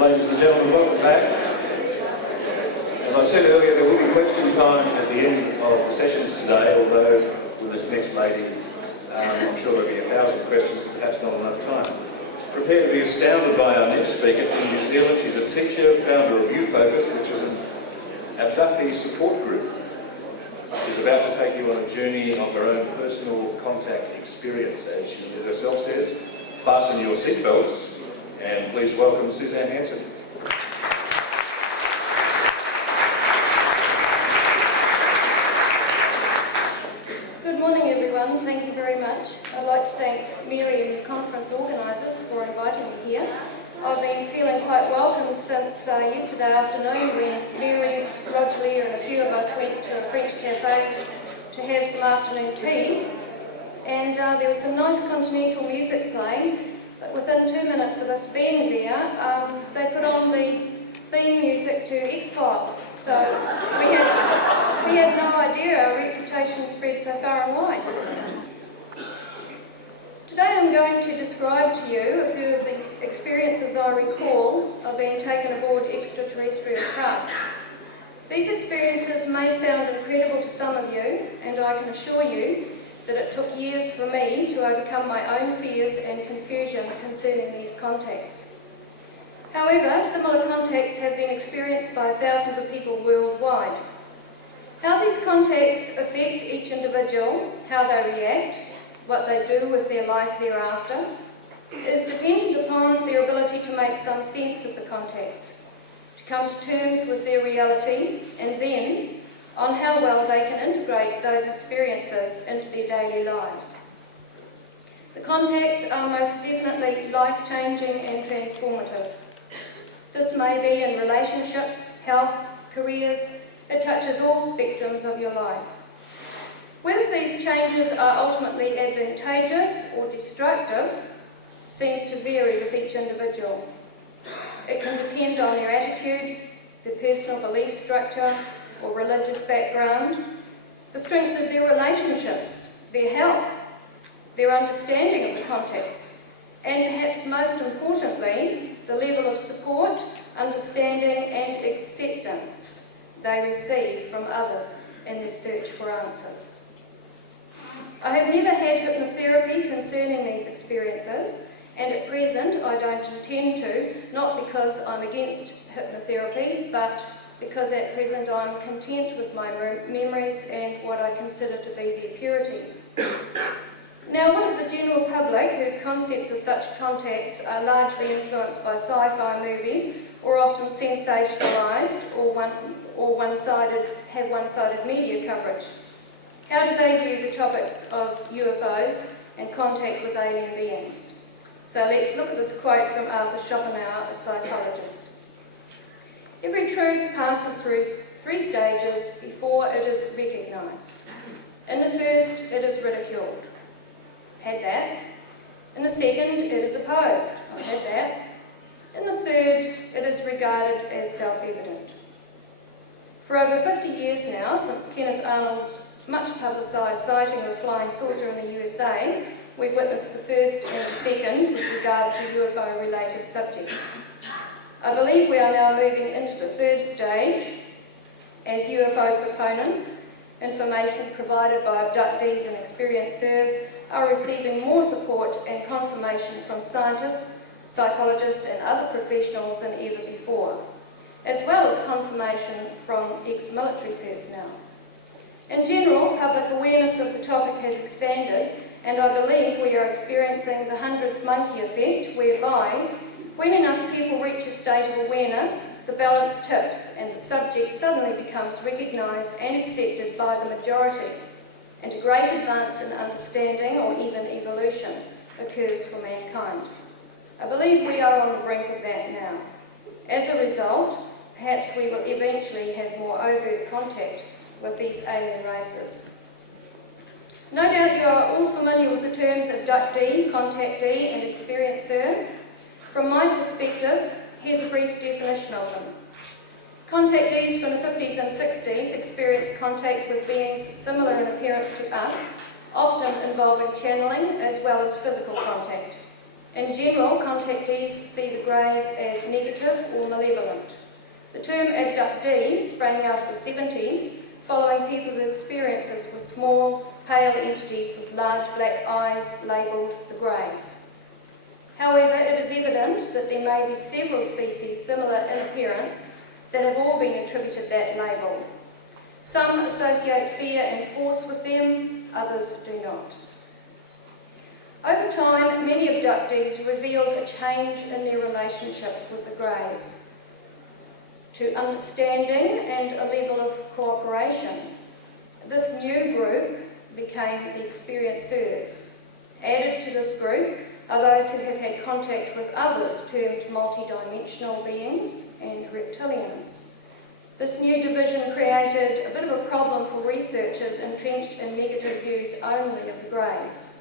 Ladies and gentlemen, welcome back. As I said earlier, there will be question time at the end of the sessions today, although with this next lady, I'm sure there'll be 1,000 questions and perhaps not enough time. Prepare to be astounded by our next speaker from New Zealand. She's a teacher, founder of YouFocus, which is an abductee support group. She's about to take you on a journey of her own personal contact experience, as she herself says. Fasten your seatbelts. And please welcome Susan Hanson. Good morning, everyone. Thank you very much. I'd like to thank Mary and the conference organisers for inviting me here. I've been feeling quite welcome since yesterday afternoon when Mary, Roger and a few of us went to a French cafe to have some afternoon tea. And there was some nice continental music playing. But within 2 minutes of us being there, they put on the theme music to X-Files. So we had no idea our reputation spread so far and wide. Today I'm going to describe to you a few of these experiences I recall of being taken aboard extraterrestrial craft. These experiences may sound incredible to some of you, and I can assure you that it took years for me to overcome my own fears and confusion concerning these contacts. However, similar contacts have been experienced by thousands of people worldwide. How these contacts affect each individual, how they react, what they do with their life thereafter, is dependent upon their ability to make some sense of the contacts, to come to terms with their reality, and then on how well they can integrate those experiences into their daily lives. The contacts are most definitely life-changing and transformative. This may be in relationships, health, careers. It touches all spectrums of your life. Whether these changes are ultimately advantageous or destructive seems to vary with each individual. It can depend on their attitude, their personal belief structure, or religious background, the strength of their relationships, their health, their understanding of the contacts, and perhaps most importantly, the level of support, understanding and acceptance they receive from others in their search for answers. I have never had hypnotherapy concerning these experiences, and at present I don't intend to, not because I'm against hypnotherapy, but because at present I'm content with my memories and what I consider to be their purity. Now, one of the general public whose concepts of such contacts are largely influenced by sci-fi movies, or often sensationalised, or one-sided media coverage. How do they view the topics of UFOs and contact with alien beings? So let's look at this quote from Arthur Schopenhauer, a psychologist. Every truth passes through 3 stages before it is recognised. In the first, it is ridiculed. Had that. In the second, it is opposed. I had that. In the third, it is regarded as self-evident. For over 50 years now, since Kenneth Arnold's much publicised sighting of a flying saucer in the USA, we've witnessed the first and the second with regard to UFO-related subjects. I believe we are now moving into the third stage as UFO proponents, information provided by abductees and experiencers, are receiving more support and confirmation from scientists, psychologists and other professionals than ever before, as well as confirmation from ex-military personnel. In general, public awareness of the topic has expanded, and I believe we are experiencing the 100th monkey effect, whereby when enough people reach a state of awareness, the balance tips and the subject suddenly becomes recognised and accepted by the majority, and a great advance in understanding or even evolution occurs for mankind. I believe we are on the brink of that now. As a result, perhaps we will eventually have more overt contact with these alien races. No doubt you are all familiar with the terms abductee, contactee and experiencer. From my perspective, here's a brief definition of them. Contactees from the 50s and 60s experienced contact with beings similar in appearance to us, often involving channeling as well as physical contact. In general, contactees see the greys as negative or malevolent. The term abductee sprang out of the 70s, following people's experiences with small, pale entities with large black eyes labelled the greys. However, it is evident that there may be several species similar in appearance that have all been attributed that label. Some associate fear and force with them, others do not. Over time, many abductees revealed a change in their relationship with the greys to understanding and a level of cooperation. This new group became the experiencers. Added to this group are those who have had contact with others termed multidimensional beings and reptilians. This new division created a bit of a problem for researchers entrenched in negative views only of the greys.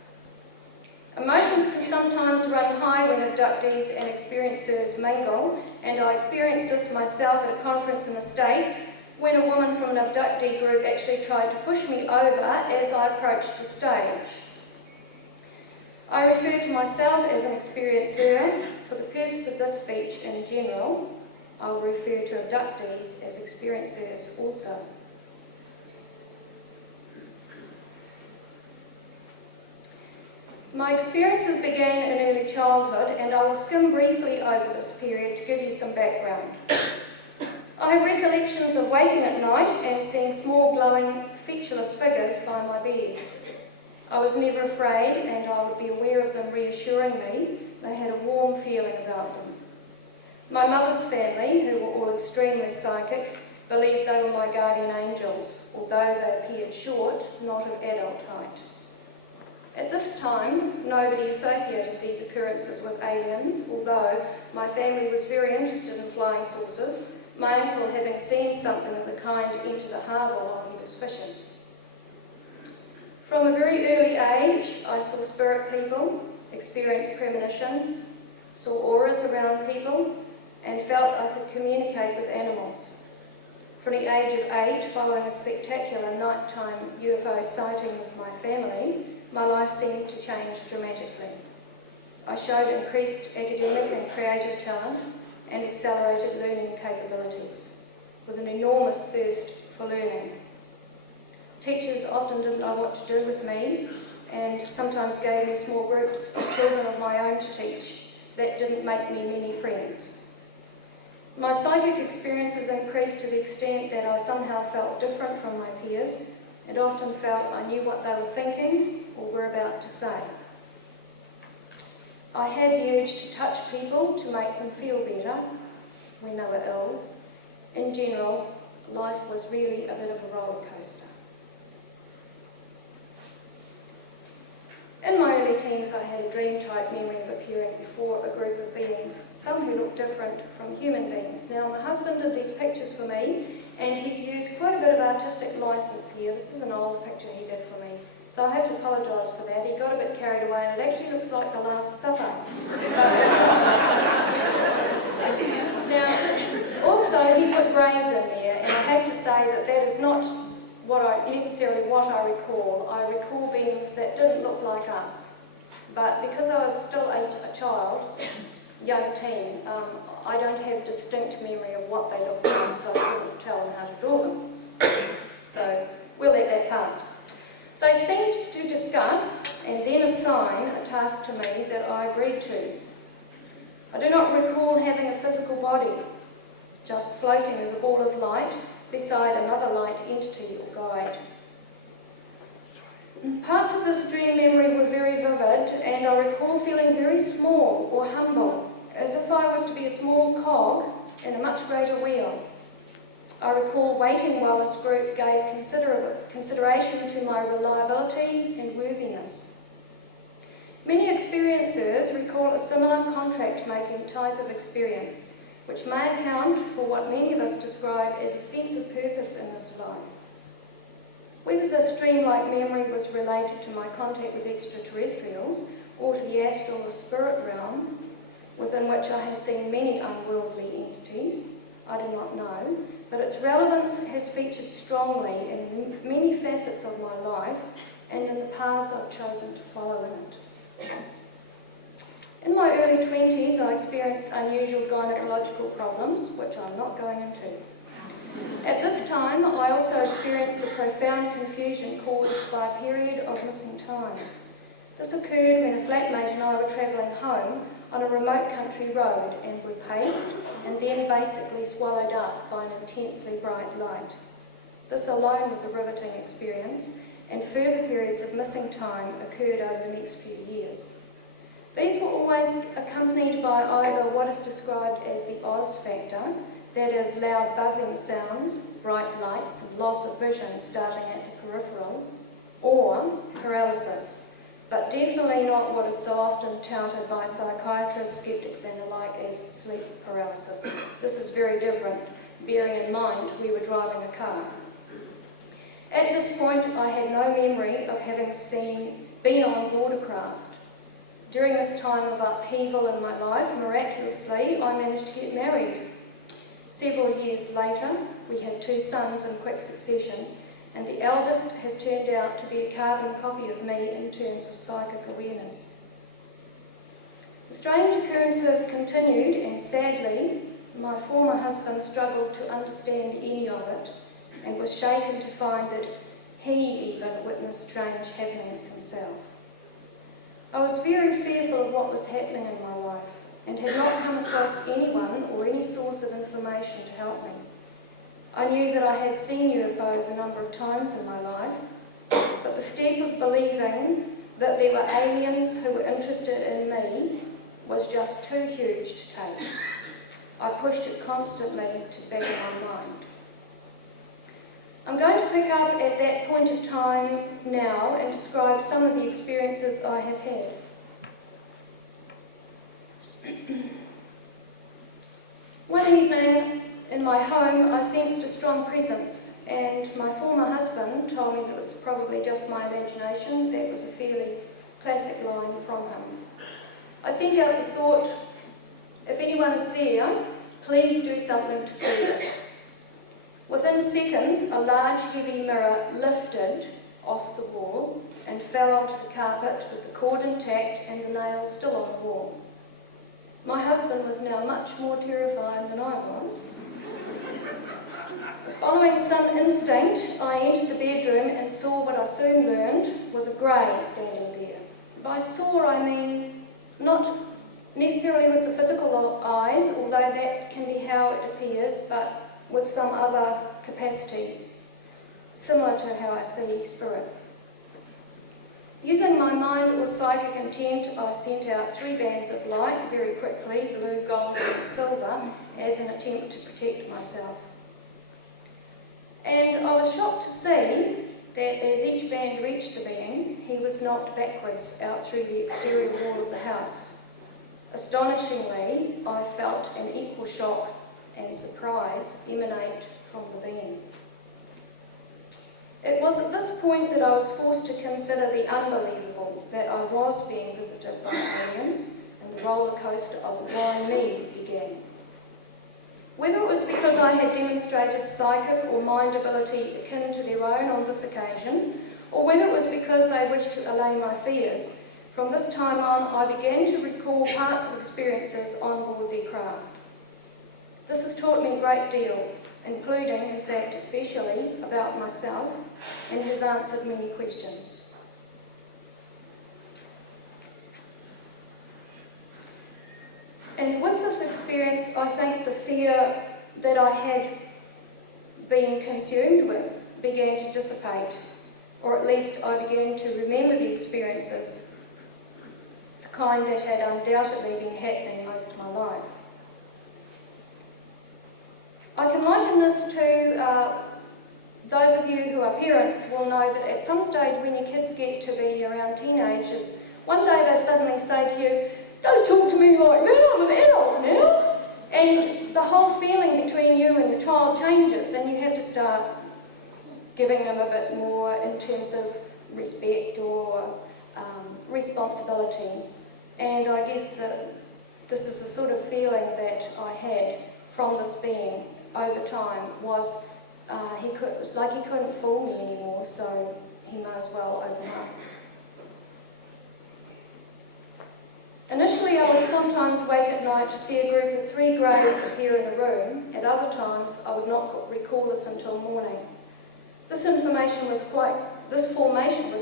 Emotions can sometimes run high when abductees and experiencers mingle, and I experienced this myself at a conference in the States when a woman from an abductee group actually tried to push me over as I approached the stage. I refer to myself as an experiencer. For the purpose of this speech in general, I will refer to abductees as experiencers also. My experiences began in early childhood, and I will skim briefly over this period to give you some background. I have recollections of waking at night and seeing small glowing, featureless figures by my bed. I was never afraid, and I would be aware of them reassuring me. They had a warm feeling about them. My mother's family, who were all extremely psychic, believed they were my guardian angels, although they appeared short, not of adult height. At this time, nobody associated these occurrences with aliens, although my family was very interested in flying saucers, my uncle having seen something of the kind enter the harbour while he was fishing. From a very early age, I saw spirit people, experienced premonitions, saw auras around people, and felt I could communicate with animals. From the age of 8, following a spectacular nighttime UFO sighting with my family, my life seemed to change dramatically. I showed increased academic and creative talent and accelerated learning capabilities, with an enormous thirst for learning. Teachers often didn't know what to do with me, and sometimes gave me small groups of children of my own to teach. That didn't make me many friends. My psychic experiences increased to the extent that I somehow felt different from my peers, and often felt I knew what they were thinking or were about to say. I had the urge to touch people to make them feel better when they were ill. In general, life was really a bit of a roller coaster. In my early teens, I had a dream-type memory of appearing before a group of beings, some who looked different from human beings. Now, my husband did these pictures for me, and he's used quite a bit of artistic license here. This is an old picture he did for me, so I have to apologise for that. He got a bit carried away, and it actually looks like the Last Supper. Now, also, he put greys in there, and I have to say that that is not necessarily what I recall. I recall beings that didn't look like us, but because I was still a child, young teen, I don't have distinct memory of what they looked like, so I couldn't tell them how to draw them. So we'll let that pass. They seemed to discuss and then assign a task to me that I agreed to. I do not recall having a physical body, just floating as a ball of light beside another light entity or guide. Parts of this dream memory were very vivid, and I recall feeling very small or humble, as if I was to be a small cog in a much greater wheel. I recall waiting while this group gave consideration to my reliability and worthiness. Many experiencers recall a similar contract-making type of experience, which may account for what many of us describe as a sense of purpose in this life. Whether this dreamlike memory was related to my contact with extraterrestrials or to the astral or spirit realm, within which I have seen many unworldly entities, I do not know, but its relevance has featured strongly in many facets of my life and in the paths I've chosen to follow in it. In my early 20s, I experienced unusual gynecological problems, which I'm not going into. At this time, I also experienced the profound confusion caused by a period of missing time. This occurred when a flatmate and I were travelling home on a remote country road and were paced and then basically swallowed up by an intensely bright light. This alone was a riveting experience, and further periods of missing time occurred over the next few years. These were always accompanied by either what is described as the Oz factor, that is loud buzzing sounds, bright lights, and loss of vision starting at the peripheral, or paralysis, but definitely not what is so often touted by psychiatrists, skeptics and the like as sleep paralysis. This is very different, bearing in mind we were driving a car. At this point, I had no memory of having been on board a craft. During this time of upheaval in my life, miraculously, I managed to get married. Several years later, we had 2 sons in quick succession, and the eldest has turned out to be a carbon copy of me in terms of psychic awareness. The strange occurrences continued, and sadly, my former husband struggled to understand any of it, and was shaken to find that he even witnessed strange happenings himself. I was very fearful of what was happening in my life, and had not come across anyone or any source of information to help me. I knew that I had seen UFOs a number of times in my life, but the step of believing that there were aliens who were interested in me was just too huge to take. I pushed it constantly to back my mind. I'm going to pick up at that point of time now and describe some of the experiences I have had. One evening in my home, I sensed a strong presence, and my former husband told me that it was probably just my imagination. That was a fairly classic line from him. I sent out the thought, if anyone is there, please do something to prove it. Within seconds, a large heavy mirror lifted off the wall and fell onto the carpet with the cord intact and the nails still on the wall. My husband was now much more terrified than I was. Following some instinct, I entered the bedroom and saw what I soon learned was a grey standing there. By saw, I mean not necessarily with the physical eyes, although that can be how it appears, but with some other capacity, similar to how I see spirit. Using my mind or psychic intent, I sent out 3 bands of light very quickly, blue, gold and silver, as an attempt to protect myself. And I was shocked to see that as each band reached the being, he was knocked backwards out through the exterior wall of the house. Astonishingly, I felt an equal shock and surprise emanate from the being. It was at this point that I was forced to consider the unbelievable, that I was being visited by aliens, and the roller coaster of why me began. Whether it was because I had demonstrated psychic or mind ability akin to their own on this occasion, or whether it was because they wished to allay my fears, from this time on I began to recall parts of experiences on board their craft. This has taught me a great deal, including, in fact, especially about myself, and has answered many questions. And with this experience, I think the fear that I had been consumed with began to dissipate, or at least I began to remember the experiences, the kind that had undoubtedly been happening most of my life. I can liken this to those of you who are parents will know that at some stage when your kids get to be around teenagers, one day they suddenly say to you, "Don't talk to me like that, I'm an adult now." And the whole feeling between you and the child changes, and you have to start giving them a bit more in terms of respect or responsibility. And I guess that this is the sort of feeling that I had from this being over time was it was like he couldn't fool me anymore, so he might as well open up. Initially I was sometimes wake at night to see a group of 3 greys appear in a room. At other times, I would not recall this until morning. This formation was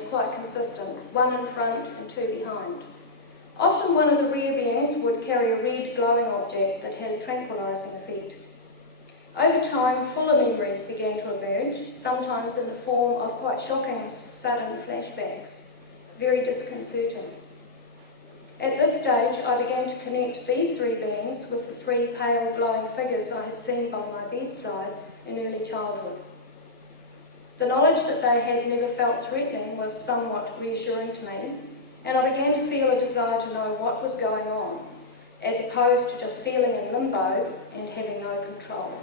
quite consistent, 1 in front and 2 behind. Often one of the rear beings would carry a red glowing object that had a tranquilizing effect. Over time, fuller memories began to emerge, sometimes in the form of quite shocking and sudden flashbacks, very disconcerting. At this stage, I began to connect these 3 beings with the 3 pale glowing figures I had seen by my bedside in early childhood. The knowledge that they had never felt threatening was somewhat reassuring to me, and I began to feel a desire to know what was going on, as opposed to just feeling in limbo and having no control.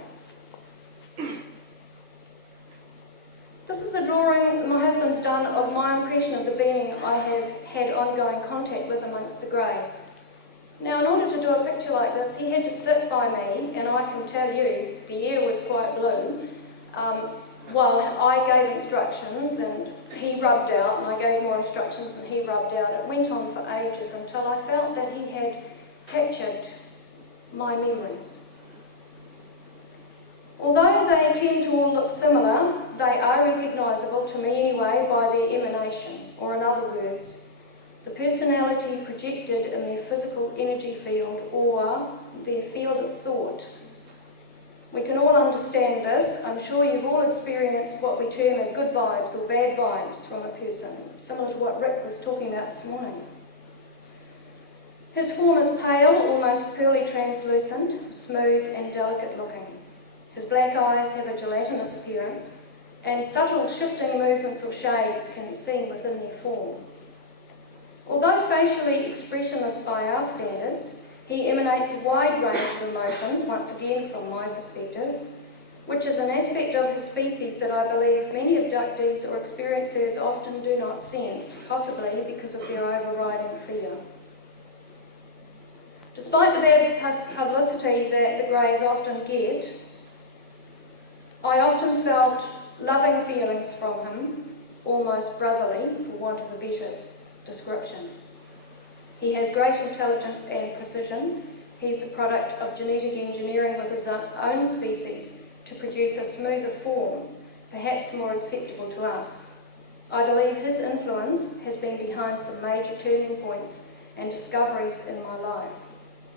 This is a drawing my husband's done of my impression of the being I have had ongoing contact with amongst the greys. Now, in order to do a picture like this, he had to sit by me, and I can tell you, the air was quite blue, while I gave instructions and he rubbed out, and I gave more instructions and he rubbed out. It went on for ages until I felt that he had captured my memories. Although they tend to all look similar, they are recognisable to me anyway by their emanation, or in other words, the personality projected in their physical energy field or their field of thought. We can all understand this. I'm sure you've all experienced what we term as good vibes or bad vibes from a person, similar to what Rick was talking about this morning. His form is pale, almost pearly translucent, smooth and delicate looking. His black eyes have a gelatinous appearance, and subtle shifting movements or shades can be seen within their form. Although facially expressionless by our standards, he emanates a wide range of emotions, once again from my perspective, which is an aspect of his species that I believe many abductees or experiencers often do not sense, possibly because of their overriding fear. Despite the bad publicity that the greys often get, I often felt loving feelings from him, almost brotherly, for want of a better description. He has great intelligence and precision. He's a product of genetic engineering with his own species to produce a smoother form, perhaps more acceptable to us. I believe his influence has been behind some major turning points and discoveries in my life.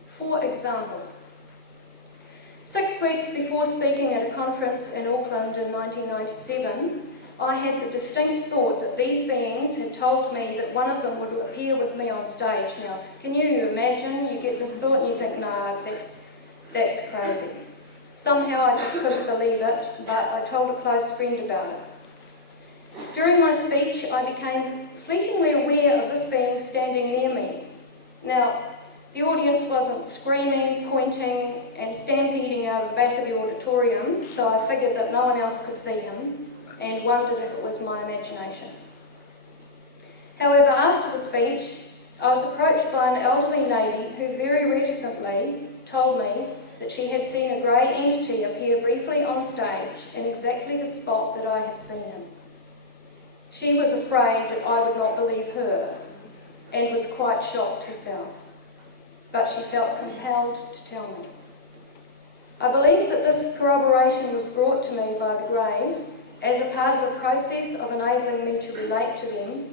For example, 6 weeks before speaking at a conference in Auckland in 1997, I had the distinct thought that these beings had told me that one of them would appear with me on stage. Now, can you imagine? You get this thought and you think, no, that's crazy. Somehow I just couldn't believe it, but I told a close friend about it. During my speech, I became fleetingly aware of this being standing near me. Now, the audience wasn't screaming, pointing, and stampeding out of the back of the auditorium, so I figured that no one else could see him, and wondered if it was my imagination. However, after the speech, I was approached by an elderly lady who very reticently told me that she had seen a grey entity appear briefly on stage in exactly the spot that I had seen him. She was afraid that I would not believe her, and was quite shocked herself, but she felt compelled to tell me. I believe that this corroboration was brought to me by the Greys as a part of a process of enabling me to relate to them,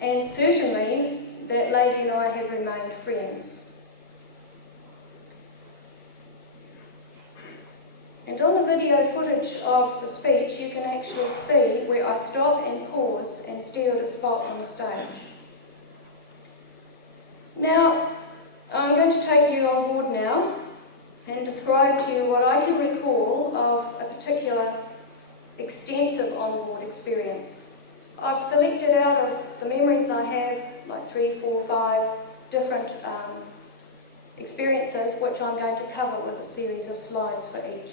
and certainly that lady and I have remained friends. And on the video footage of the speech, you can actually see where I stop and pause and stare at a spot on the stage. Now, I'm going to take you on board now and describe to you what I can recall of a particular extensive on-board experience. I've selected out of the memories I have, like 3, 4, 5 different experiences, which I'm going to cover with a series of slides for each.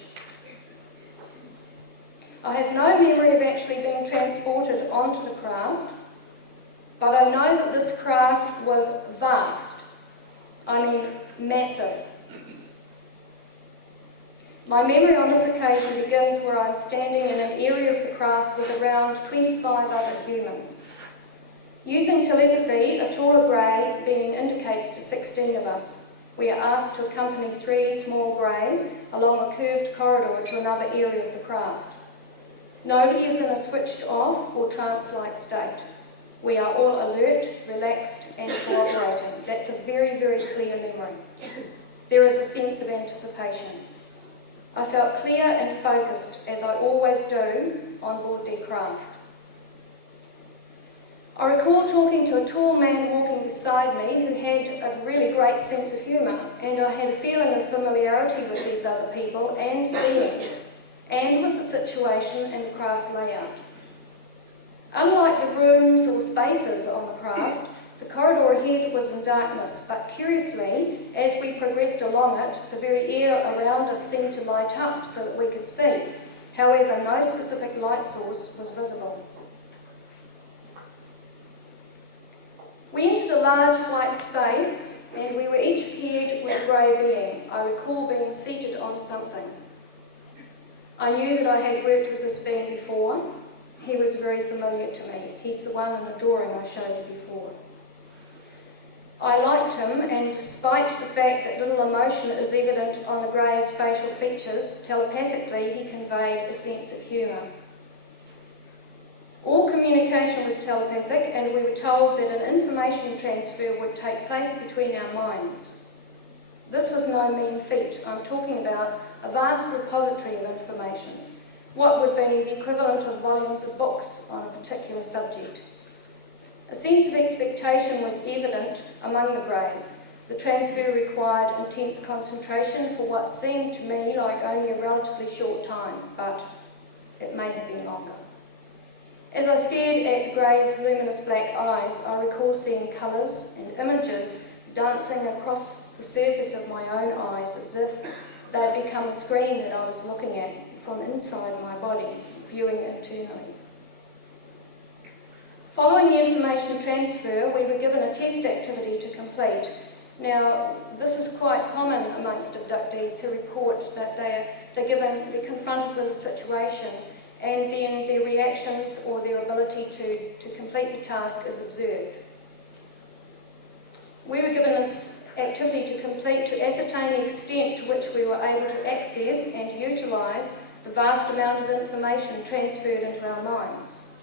I have no memory of actually being transported onto the craft, but I know that this craft was vast. I mean, massive. My memory on this occasion begins where I'm standing in an area of the craft with around 25 other humans. Using telepathy, a taller grey being indicates to 16 of us. We are asked to accompany 3 small greys along a curved corridor to another area of the craft. Nobody is in a switched off or trance-like state. We are all alert, relaxed and cooperating. That's a very, very clear memory. There is a sense of anticipation. I felt clear and focused, as I always do, on board their craft. I recall talking to a tall man walking beside me who had a really great sense of humour, and I had a feeling of familiarity with these other people and beings, and with the situation and the craft layout. Unlike the rooms or spaces on the craft, the corridor ahead was in darkness, but curiously, as we progressed along it, the very air around us seemed to light up so that we could see. However, no specific light source was visible. We entered a large white space, and we were each paired with a grey being. I recall being seated on something. I knew that I had worked with this being before. He was very familiar to me. He's the one in the drawing I showed you before. I liked him, and despite the fact that little emotion is evident on the grey's facial features, telepathically he conveyed a sense of humour. All communication was telepathic, and we were told that an information transfer would take place between our minds. This was no mean feat. I'm talking about a vast repository of information, what would be the equivalent of volumes of books on a particular subject. A sense of expectation was evident among the greys. The transfer required intense concentration for what seemed to me like only a relatively short time, but it may have been longer. As I stared at Grey's luminous black eyes, I recall seeing colours and images dancing across the surface of my own eyes as if they'd become a screen that I was looking at from inside my body, viewing it internally. Following the information transfer, we were given a test activity to complete. Now, this is quite common amongst abductees who report that they're confronted with a situation, and then their reactions or their ability to complete the task is observed. We were given this activity to complete to ascertain the extent to which we were able to access and utilise the vast amount of information transferred into our minds.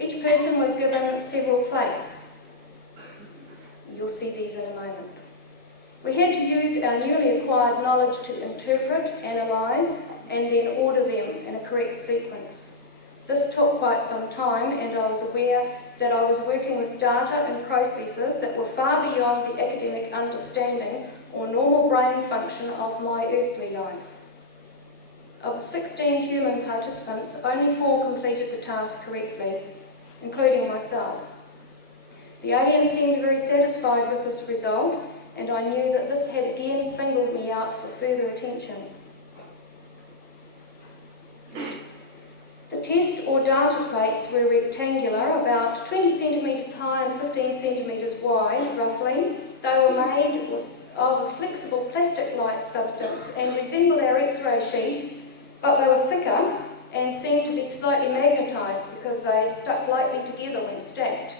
Each person was given several plates. You'll see these in a moment. We had to use our newly acquired knowledge to interpret, analyse, and then order them in a correct sequence. This took quite some time, and I was aware that I was working with data and processes that were far beyond the academic understanding or normal brain function of my earthly life. Of the 16 human participants, only 4 completed the task correctly, including myself. The aliens seemed very satisfied with this result, and I knew that this had again singled me out for further attention. The test or data plates were rectangular, about 20 centimetres high and 15 centimetres wide, roughly. They were made of a flexible plastic-like substance and resembled our X-ray sheets, but they were thicker and seemed to be slightly magnetised because they stuck lightly together when stacked.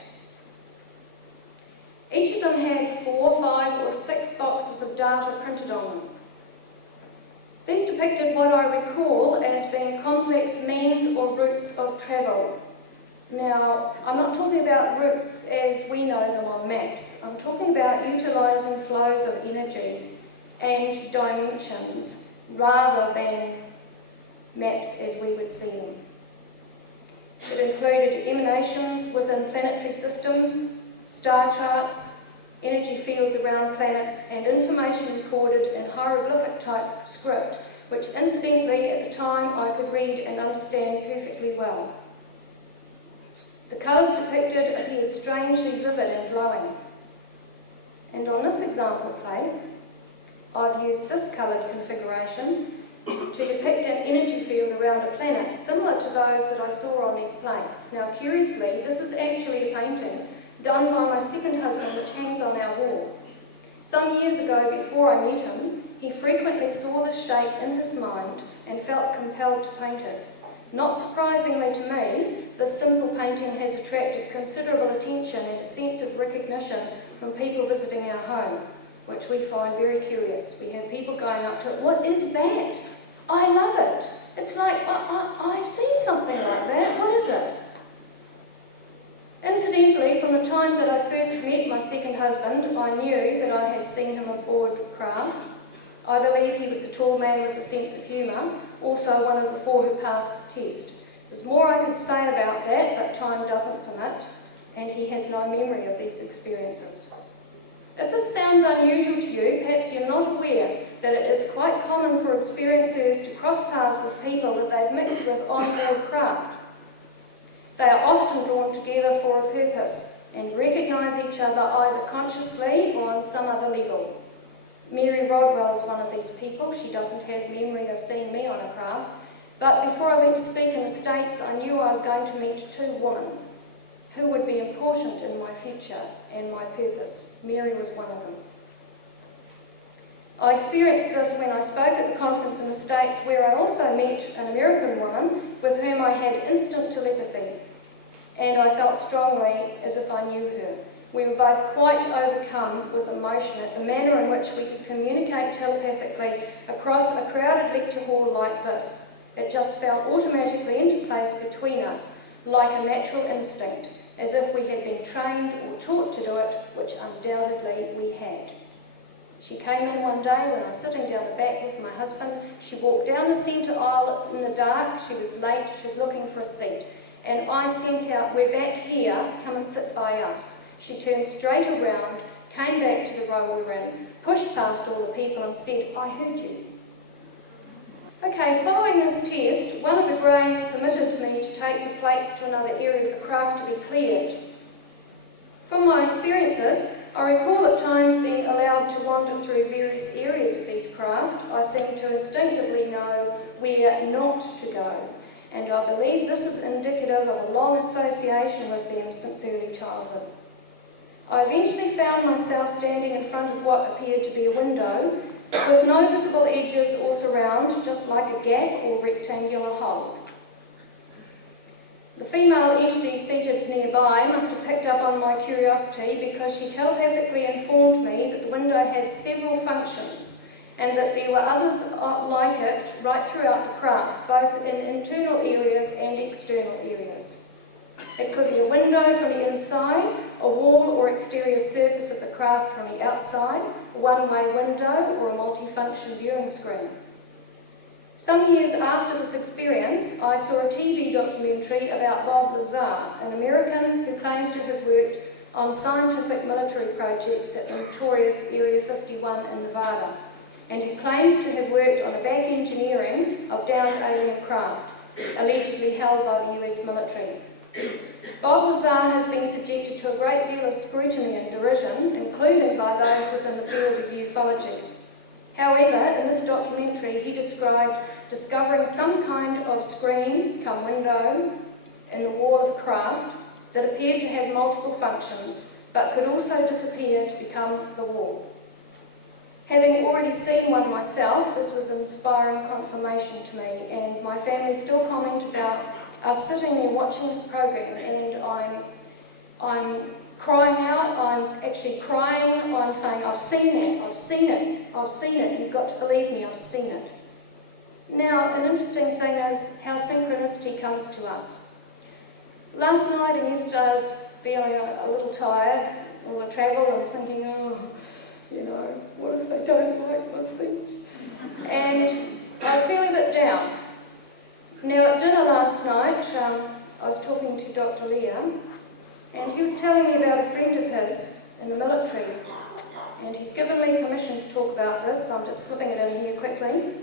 Each of them had 4, 5 or 6 boxes of data printed on them. These depicted what I recall as being complex means or routes of travel. Now, I'm not talking about routes as we know them on maps. I'm talking about utilising flows of energy and dimensions rather than maps as we would see them. It included emanations within planetary systems, star charts, energy fields around planets, and information recorded in hieroglyphic-type script, which incidentally at the time I could read and understand perfectly well. The colours depicted appeared strangely vivid and glowing. And on this example plate, I've used this coloured configuration to depict an energy field around a planet, similar to those that I saw on these plates. Now, curiously, this is actually a painting done by my second husband, which hangs on our wall. Some years ago, before I met him, he frequently saw this shape in his mind and felt compelled to paint it. Not surprisingly to me, this simple painting has attracted considerable attention and a sense of recognition from people visiting our home, which we find very curious. We have people going up to it, "What is that? I love it. It's like, I've seen something like that. What is it?" Incidentally, from the time that I first met my second husband, I knew that I had seen him aboard craft. I believe he was a tall man with a sense of humour, also one of the 4 who passed the test. There's more I could say about that, but time doesn't permit, and he has no memory of these experiences. If this sounds unusual to you, perhaps you're not aware that it is quite common for experiencers to cross paths with people that they've mixed with on board craft. They are often drawn together for a purpose and recognise each other either consciously or on some other level. Mary Rodwell is one of these people. She doesn't have memory of seeing me on a craft, but before I went to speak in the States, I knew I was going to meet 2 women who would be important in my future and my purpose. Mary was one of them. I experienced this when I spoke at the conference in the States, where I also met an American woman with whom I had instant telepathy, and I felt strongly as if I knew her. We were both quite overcome with emotion at the manner in which we could communicate telepathically across a crowded lecture hall like this. It just fell automatically into place between us, like a natural instinct, as if we had been trained or taught to do it, which undoubtedly we had. She came in one day when I was sitting down the back with my husband. She walked down the centre aisle in the dark. She was late, she was looking for a seat. And I sent out, "We're back here, come and sit by us." She turned straight around, came back to the row we were in, pushed past all the people and said, "I heard you." Okay, following this test, one of the greys permitted me to take the plates to another area of the craft to be cleared. From my experiences, I recall at times being allowed to wander through various areas of these craft. I seem to instinctively know where not to go, and I believe this is indicative of a long association with them since early childhood. I eventually found myself standing in front of what appeared to be a window, with no visible edges or surround, just like a gap or rectangular hole. The female entity seated nearby must have picked up on my curiosity, because she telepathically informed me that the window had several functions and that there were others like it right throughout the craft, both in internal areas and external areas. It could be a window from the inside, a wall or exterior surface of the craft from the outside, a one-way window, or a multifunction viewing screen. Some years after this experience, I saw a TV documentary about Bob Lazar, an American who claims to have worked on scientific military projects at the notorious Area 51 in Nevada, and who claims to have worked on the back engineering of downed alien craft, allegedly held by the US military. Bob Lazar has been subjected to a great deal of scrutiny and derision, including by those within the field of ufology. However, in this documentary, he described discovering some kind of screen, come window, in the wall of craft that appeared to have multiple functions, but could also disappear to become the wall. Having already seen one myself, this was inspiring confirmation to me, and my family still comment about us sitting there watching this program, and I'm crying out, I'm actually crying, I'm saying, "I've seen it, I've seen it, I've seen it, you've got to believe me, I've seen it." Now, an interesting thing is how synchronicity comes to us. Last night and yesterday I was feeling a little tired, all the travel, and thinking, what if they don't like my speech? And I was feeling a bit down. Now, at dinner last night, I was talking to Dr. Leah, and he was telling me about a friend of his in the military, and he's given me permission to talk about this, so I'm just slipping it in here quickly.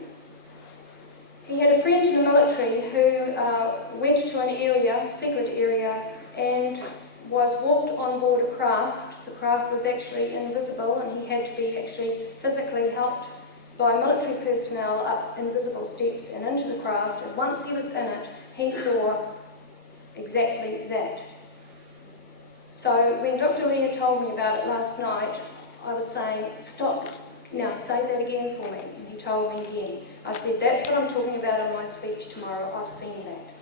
He had a friend in the military who went to an area, secret area, and was walked on board a craft. The craft was actually invisible, and he had to be actually physically helped by military personnel up invisible steps and into the craft, and once he was in it, he saw exactly that. So when Dr. Leah told me about it last night, I was saying, "Stop, now say that again for me," and he told me again. I said, "That's what I'm talking about in my speech tomorrow, I've seen that."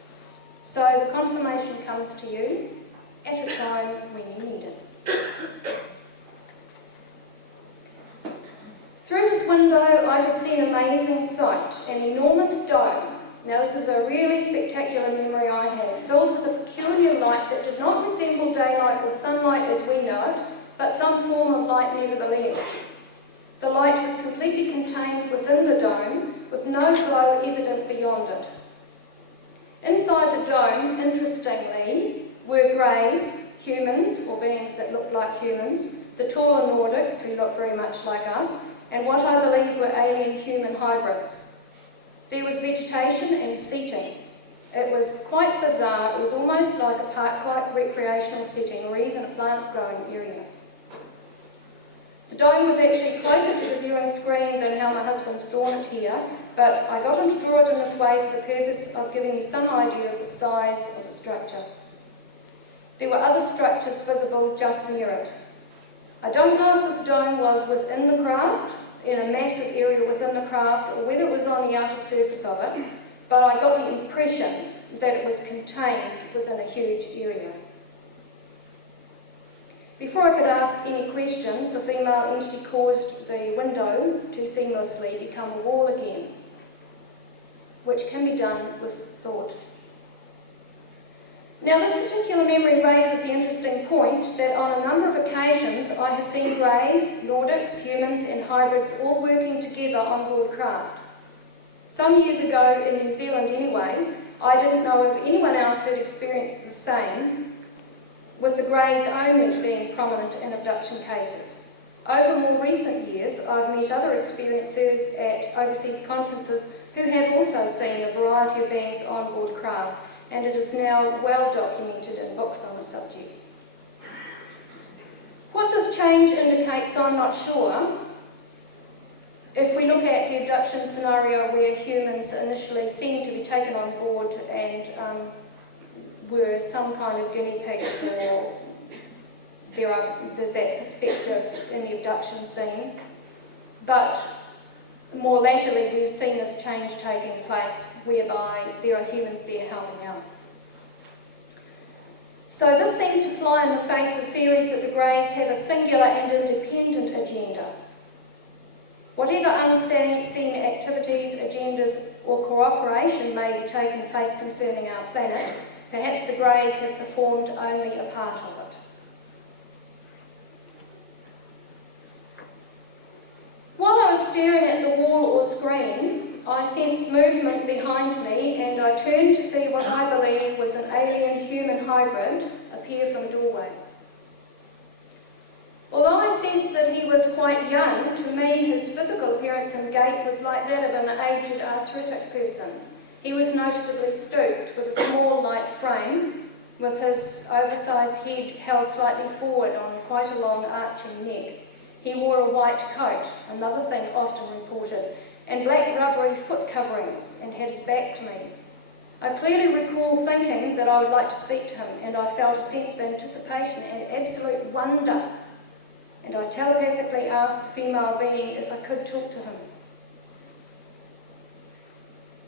So the confirmation comes to you at a time when you need it. Through this window I could see an amazing sight, an enormous dome. Now this is a really spectacular memory I have, filled with a peculiar light that did not resemble daylight or sunlight as we know it, but some form of light nevertheless. The light was completely contained within the dome, with no glow evident beyond it. Inside the dome, interestingly, were greys, humans, or beings that looked like humans, the taller Nordics, who looked very much like us, and what I believe were alien-human hybrids. There was vegetation and seating. It was quite bizarre. It was almost like a park-like recreational setting, or even a plant-growing area. The dome was actually closer to the viewing screen than how my husband's drawn it here, but I got him to draw it in this way for the purpose of giving you some idea of the size of the structure. There were other structures visible just near it. I don't know if this dome was within the craft, in a massive area within the craft, or whether it was on the outer surface of it, but I got the impression that it was contained within a huge area. Before I could ask any questions, the female entity caused the window to seamlessly become a wall again, which can be done with thought. Now this particular memory raises the interesting point that on a number of occasions I have seen greys, Nordics, humans and hybrids all working together on board craft. Some years ago, in New Zealand anyway, I didn't know of anyone else who'd experienced the same, with the greys only being prominent in abduction cases. Over more recent years, I've met other experiencers at overseas conferences who have also seen a variety of beings on board craft, and it is now well documented in books on the subject. What this change indicates, I'm not sure. If we look at the abduction scenario where humans initially seemed to be taken on board and were some kind of guinea pigs, or there's that perspective in the abduction scene. But more latterly we've seen this change taking place whereby there are humans there helping out. So this seems to fly in the face of theories that the greys have a singular and independent agenda. Whatever unseen activities, agendas or cooperation may be taking place concerning our planet, perhaps the greys have performed only a part of it. While I was staring at the wall or screen, I sensed movement behind me and I turned to see what I believe was an alien-human hybrid appear from a doorway. Although I sensed that he was quite young, to me his physical appearance and gait was like that of an aged arthritic person. He was noticeably stooped, with a small, light frame, with his oversized head held slightly forward on quite a long arching neck. He wore a white coat, another thing often reported, and black rubbery foot coverings, and had his back to me. I clearly recall thinking that I would like to speak to him, and I felt a sense of anticipation and absolute wonder, and I telepathically asked the female being if I could talk to him.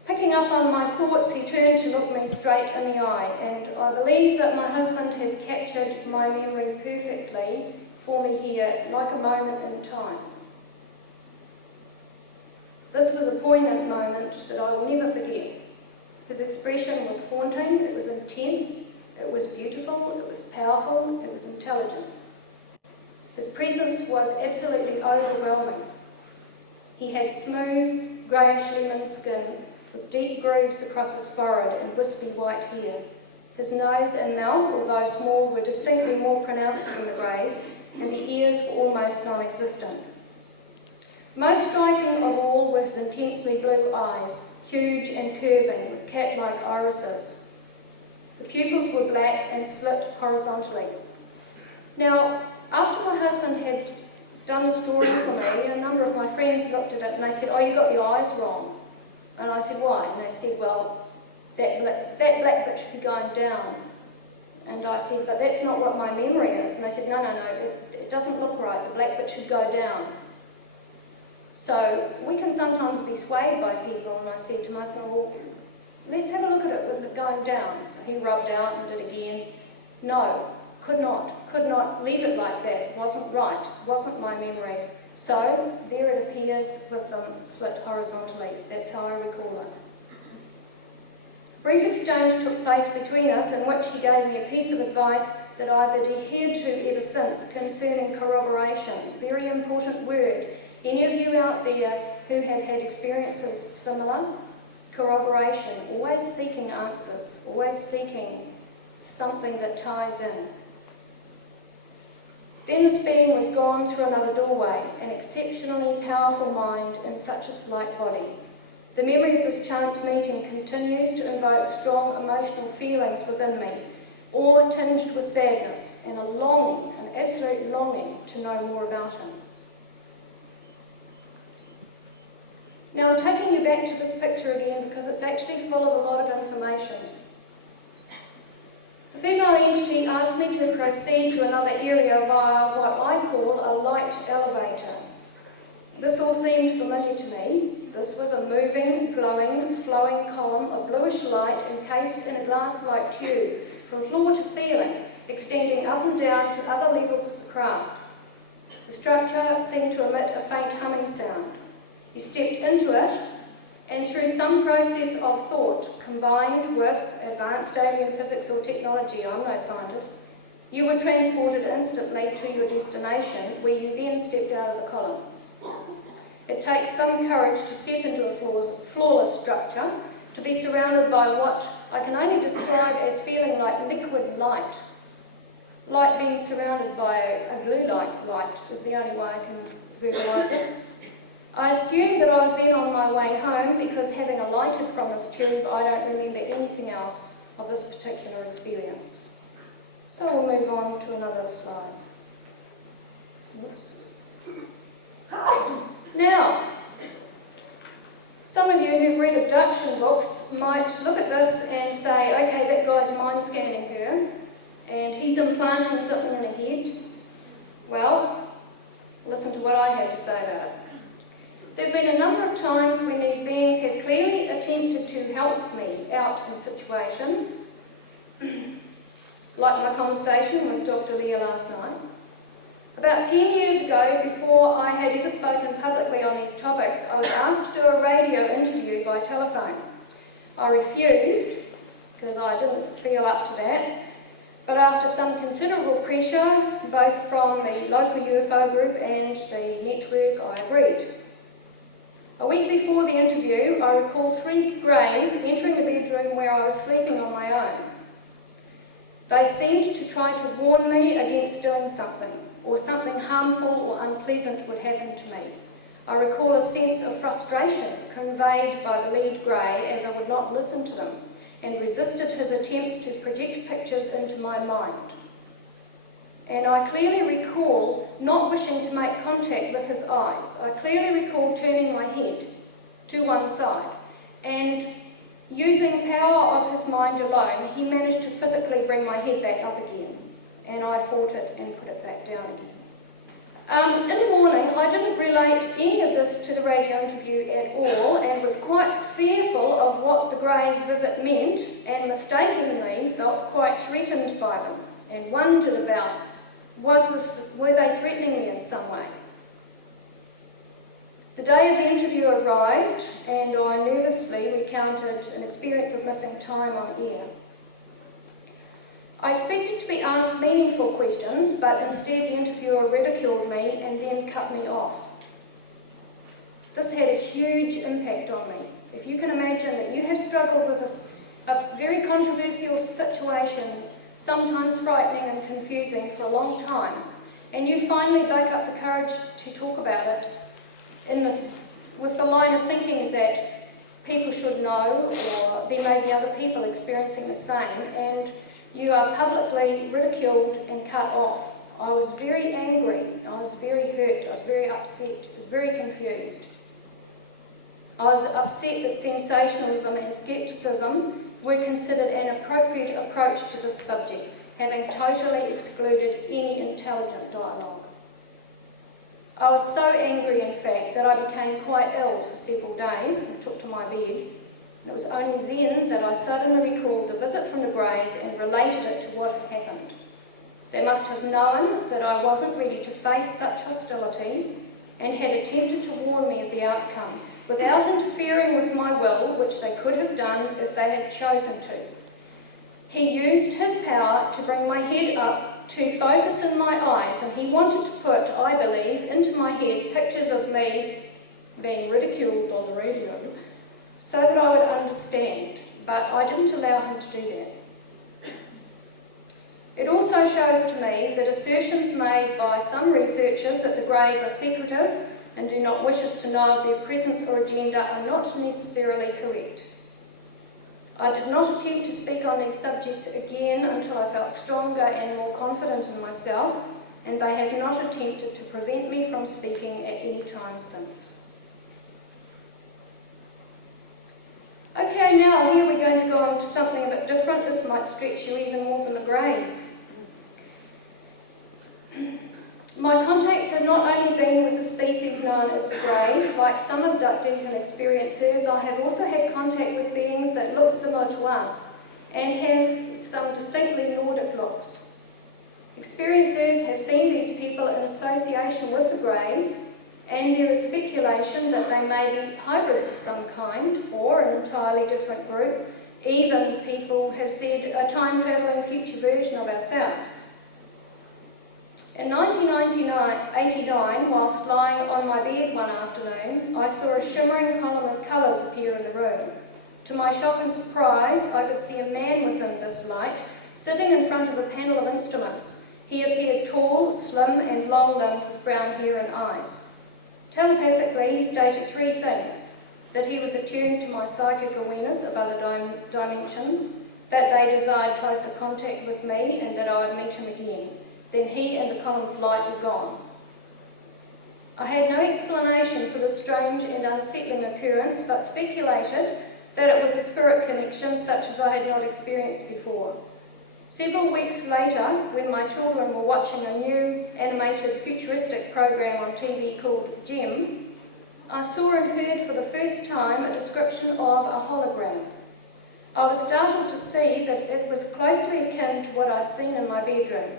Picking up on my thoughts, he turned to look me straight in the eye, and I believe that my husband has captured my memory perfectly for me here, like a moment in time. This was a poignant moment that I will never forget. His expression was haunting, it was intense, it was beautiful, it was powerful, it was intelligent. His presence was absolutely overwhelming. He had smooth, greyish lemon skin, with deep grooves across his forehead and wispy white hair. His nose and mouth, although small, were distinctly more pronounced than the greys, and the ears were almost non-existent. Most striking of all were his intensely blue eyes, huge and curving, with cat-like irises. The pupils were black and slit horizontally. Now, after my husband had done this drawing for me, a number of my friends looked at it and they said, "Oh, you got the eyes wrong." And I said, "Why?" And they said, "Well, that black bit should be going down." And I said, "But that's not what my memory is." And they said, no, it doesn't look right. The black bit should go down. So we can sometimes be swayed by people. And I said to my husband, "Well, Let's have a look at it with it going down. So he rubbed out and did again. No, could not leave it like that. It wasn't right, it wasn't my memory. So there it appears with them slit horizontally. That's how I recall it. A brief exchange took place between us in which he gave me a piece of advice that I've adhered to ever since concerning corroboration. Very important word. Any of you out there who have had experiences similar? Corroboration, always seeking answers, always seeking something that ties in. Then this being was gone through another doorway, an exceptionally powerful mind in such a slight body. The memory of this chance meeting continues to invoke strong emotional feelings within me, all tinged with sadness and a longing, an absolute longing to know more about him. Now I'm taking you back to this picture again because it's actually full of a lot of information. The female entity asked me to proceed to another area via what I call a light elevator. This all seemed familiar to me. This was a moving, glowing, flowing column of bluish light encased in a glass-like tube from floor to ceiling, extending up and down to other levels of the craft. The structure seemed to emit a faint humming sound. You stepped into it, and through some process of thought, combined with advanced alien physics or technology, I'm no scientist, you were transported instantly to your destination, where you then stepped out of the column. It takes some courage to step into a flawless structure, to be surrounded by what I can only describe as feeling like liquid light. Light being surrounded by a glue-like light is the only way I can verbalise it. I assumed that I was then on my way home because having alighted from this tube, I don't remember anything else of this particular experience. So we'll move on to another slide. Oops. Now, some of you who've read abduction books might look at this and say, okay, that guy's mind scanning her, and he's implanting something in her head. Well, listen to what I have to say about it. There have been a number of times when these beings have clearly attempted to help me out in situations, like my conversation with Dr. Leah last night. About 10 years ago, before I had ever spoken publicly on these topics, I was asked to do a radio interview by telephone. I refused, because I didn't feel up to that, but after some considerable pressure, both from the local UFO group and the network, I agreed. A week before the interview, I recall 3 greys entering the bedroom where I was sleeping on my own. They seemed to try to warn me against doing something, or something harmful or unpleasant would happen to me. I recall a sense of frustration conveyed by the lead grey as I would not listen to them and resisted his attempts to project pictures into my mind. And I clearly recall not wishing to make contact with his eyes. I clearly recall turning my head to one side, and using the power of his mind alone, he managed to physically bring my head back up again, and I fought it and put it back down again. In the morning, I didn't relate any of this to the radio interview at all, and was quite fearful of what the Greys' visit meant, and mistakenly felt quite threatened by them, and wondered about, were they threatening me in some way? The day of the interview arrived, and I nervously recounted an experience of missing time on air. I expected to be asked meaningful questions, but instead the interviewer ridiculed me and then cut me off. This had a huge impact on me. If you can imagine that you have struggled with a very controversial situation, sometimes frightening and confusing for a long time, and you finally bake up the courage to talk about it with the line of thinking that people should know, or there may be other people experiencing the same, and you are publicly ridiculed and cut off. I was very angry, I was very hurt, I was very upset, very confused. I was upset that sensationalism and scepticism were considered an appropriate approach to this subject, having totally excluded any intelligent dialogue. I was so angry, in fact, that I became quite ill for several days and took to my bed. It was only then that I suddenly recalled the visit from the Greys and related it to what had happened. They must have known that I wasn't ready to face such hostility and had attempted to warn me of the outcome, without interfering with my will, which they could have done if they had chosen to. He used his power to bring my head up, to focus in my eyes, and he wanted to put, I believe, into my head pictures of me being ridiculed on the radio, so that I would understand, but I didn't allow him to do that. It also shows to me that assertions made by some researchers that the Greys are secretive and do not wish us to know of their presence or agenda are not necessarily correct. I did not attempt to speak on these subjects again until I felt stronger and more confident in myself, and they have not attempted to prevent me from speaking at any time since. Okay, now here we're going to go on to something a bit different. This might stretch you even more than the Greys. My contacts have not only been with the species known as the Greys. Like some abductees and experiencers, I have also had contact with beings that look similar to us and have some distinctly Nordic looks. Experiencers have seen these people in association with the Greys, and there is speculation that they may be hybrids of some kind or an entirely different group. Even people have said a time-travelling future version of ourselves. In 1989, whilst lying on my bed one afternoon, I saw a shimmering column of colours appear in the room. To my shock and surprise, I could see a man within this light, sitting in front of a panel of instruments. He appeared tall, slim and long-limbed with brown hair and eyes. Telepathically, he stated three things: that he was attuned to my psychic awareness of other dimensions, that they desired closer contact with me, and that I would meet him again. Then he and the column of light were gone. I had no explanation for this strange and unsettling occurrence, but speculated that it was a spirit connection such as I had not experienced before. Several weeks later, when my children were watching a new animated futuristic program on TV called Gem, I saw and heard for the first time a description of a hologram. I was startled to see that it was closely akin to what I'd seen in my bedroom.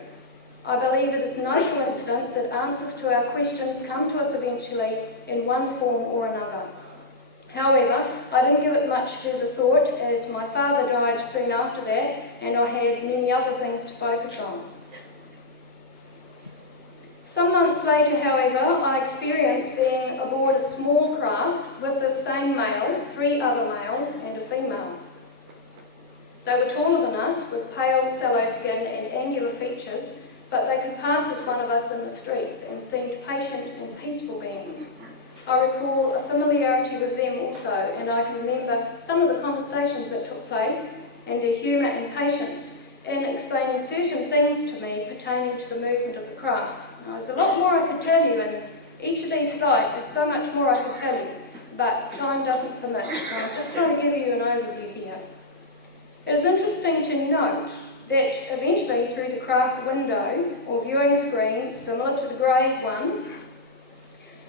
I believe it is no coincidence that answers to our questions come to us eventually in one form or another. However, I didn't give it much further thought, as my father died soon after that, and I had many other things to focus on. Some months later, however, I experienced being aboard a small craft with the same male, three other males, and a female. They were taller than us, with pale, sallow skin and angular features, but they could pass as one of us in the streets and seemed patient and peaceful beings. I recall a familiarity with them also, and I can remember some of the conversations that took place and their humour and patience in explaining certain things to me pertaining to the movement of the craft. Now, there's a lot more I could tell you, and each of these slides is so much more I could tell you, but time doesn't permit, so I'm just trying to give you an overview here. It is interesting to note that eventually through the craft window or viewing screen, similar to the Greys one,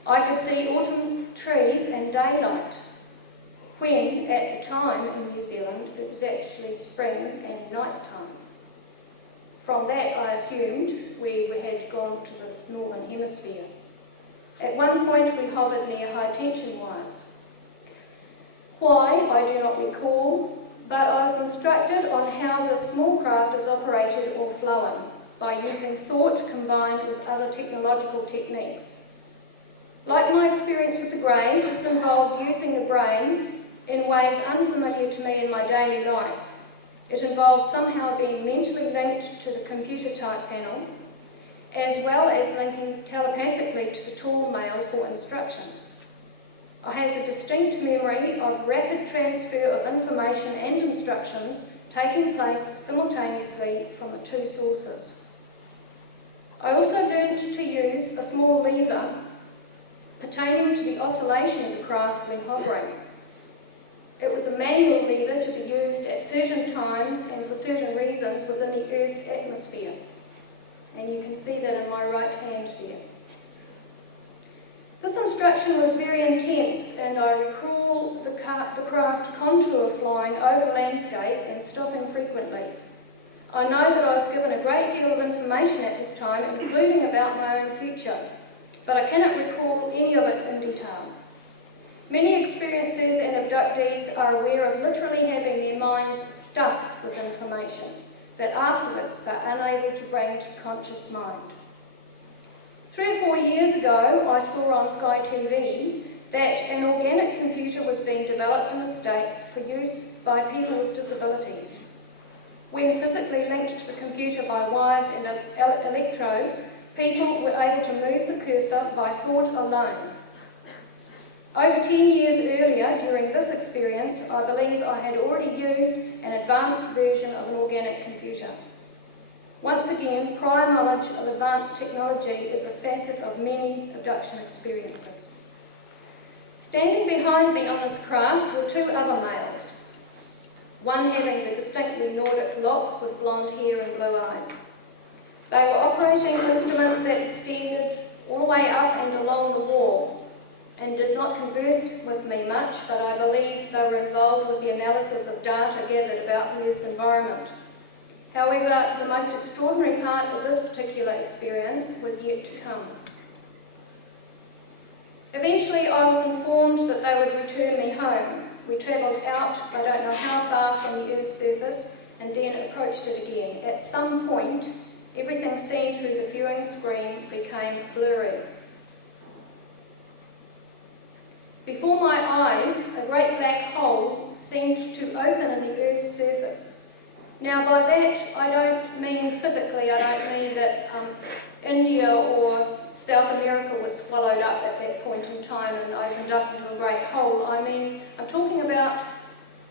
I could see autumn trees and daylight, when at the time in New Zealand it was actually spring and night time. From that I assumed we had gone to the northern hemisphere. At one point we hovered near high tension wires. Why, I do not recall, but I was instructed on how the small craft is operated or flown, by using thought combined with other technological techniques. Like my experience with the Greys, this involved using the brain in ways unfamiliar to me in my daily life. It involved somehow being mentally linked to the computer type panel, as well as linking telepathically to the tall male for instructions. I have the distinct memory of rapid transfer of information and instructions taking place simultaneously from the two sources. I also learned to use a small lever pertaining to the oscillation of the craft when hovering. It was a manual lever to be used at certain times and for certain reasons within the Earth's atmosphere. And you can see that in my right hand there. This instruction was very intense, and I recall the craft contour flying over landscape and stopping frequently. I know that I was given a great deal of information at this time, including about my own future, but I cannot recall any of it in detail. Many experiencers and abductees are aware of literally having their minds stuffed with information that afterwards they're unable to bring to conscious mind. 3 or 4 years ago, I saw on Sky TV that an organic computer was being developed in the States for use by people with disabilities. When physically linked to the computer by wires and electrodes, people were able to move the cursor by thought alone. Over 10 years earlier, during this experience, I believe I had already used an advanced version of an organic computer. Once again, prior knowledge of advanced technology is a facet of many abduction experiences. Standing behind me on this craft were 2 other males, one having the distinctly Nordic look with blonde hair and blue eyes. They were operating instruments that extended all the way up and along the wall, and did not converse with me much, but I believe they were involved with the analysis of data gathered about the Earth's environment. However, the most extraordinary part of this particular experience was yet to come. Eventually, I was informed that they would return me home. We travelled out, I don't know how far from the Earth's surface, and then approached it again. At some point, everything seen through the viewing screen became blurry. Before my eyes, a great black hole seemed to open in the Earth's surface. Now by that, I don't mean physically, I don't mean that India or South America was swallowed up at that point in time and opened up into a great hole. I mean, I'm talking about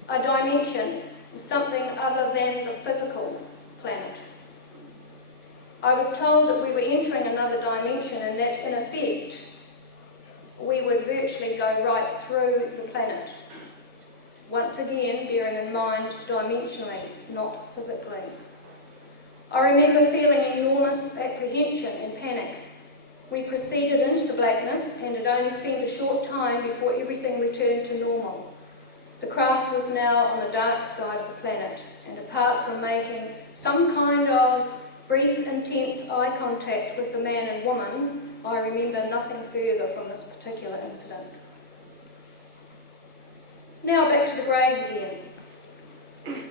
a dimension, something other than the physical planet. I was told that we were entering another dimension and that, in effect, we would virtually go right through the planet. Once again, bearing in mind dimensionally, not physically. I remember feeling enormous apprehension and panic. We proceeded into the blackness, and it only seemed a short time before everything returned to normal. The craft was now on the dark side of the planet, and apart from making some kind of brief, intense eye contact with the man and woman, I remember nothing further from this particular incident. Now back to the greys again.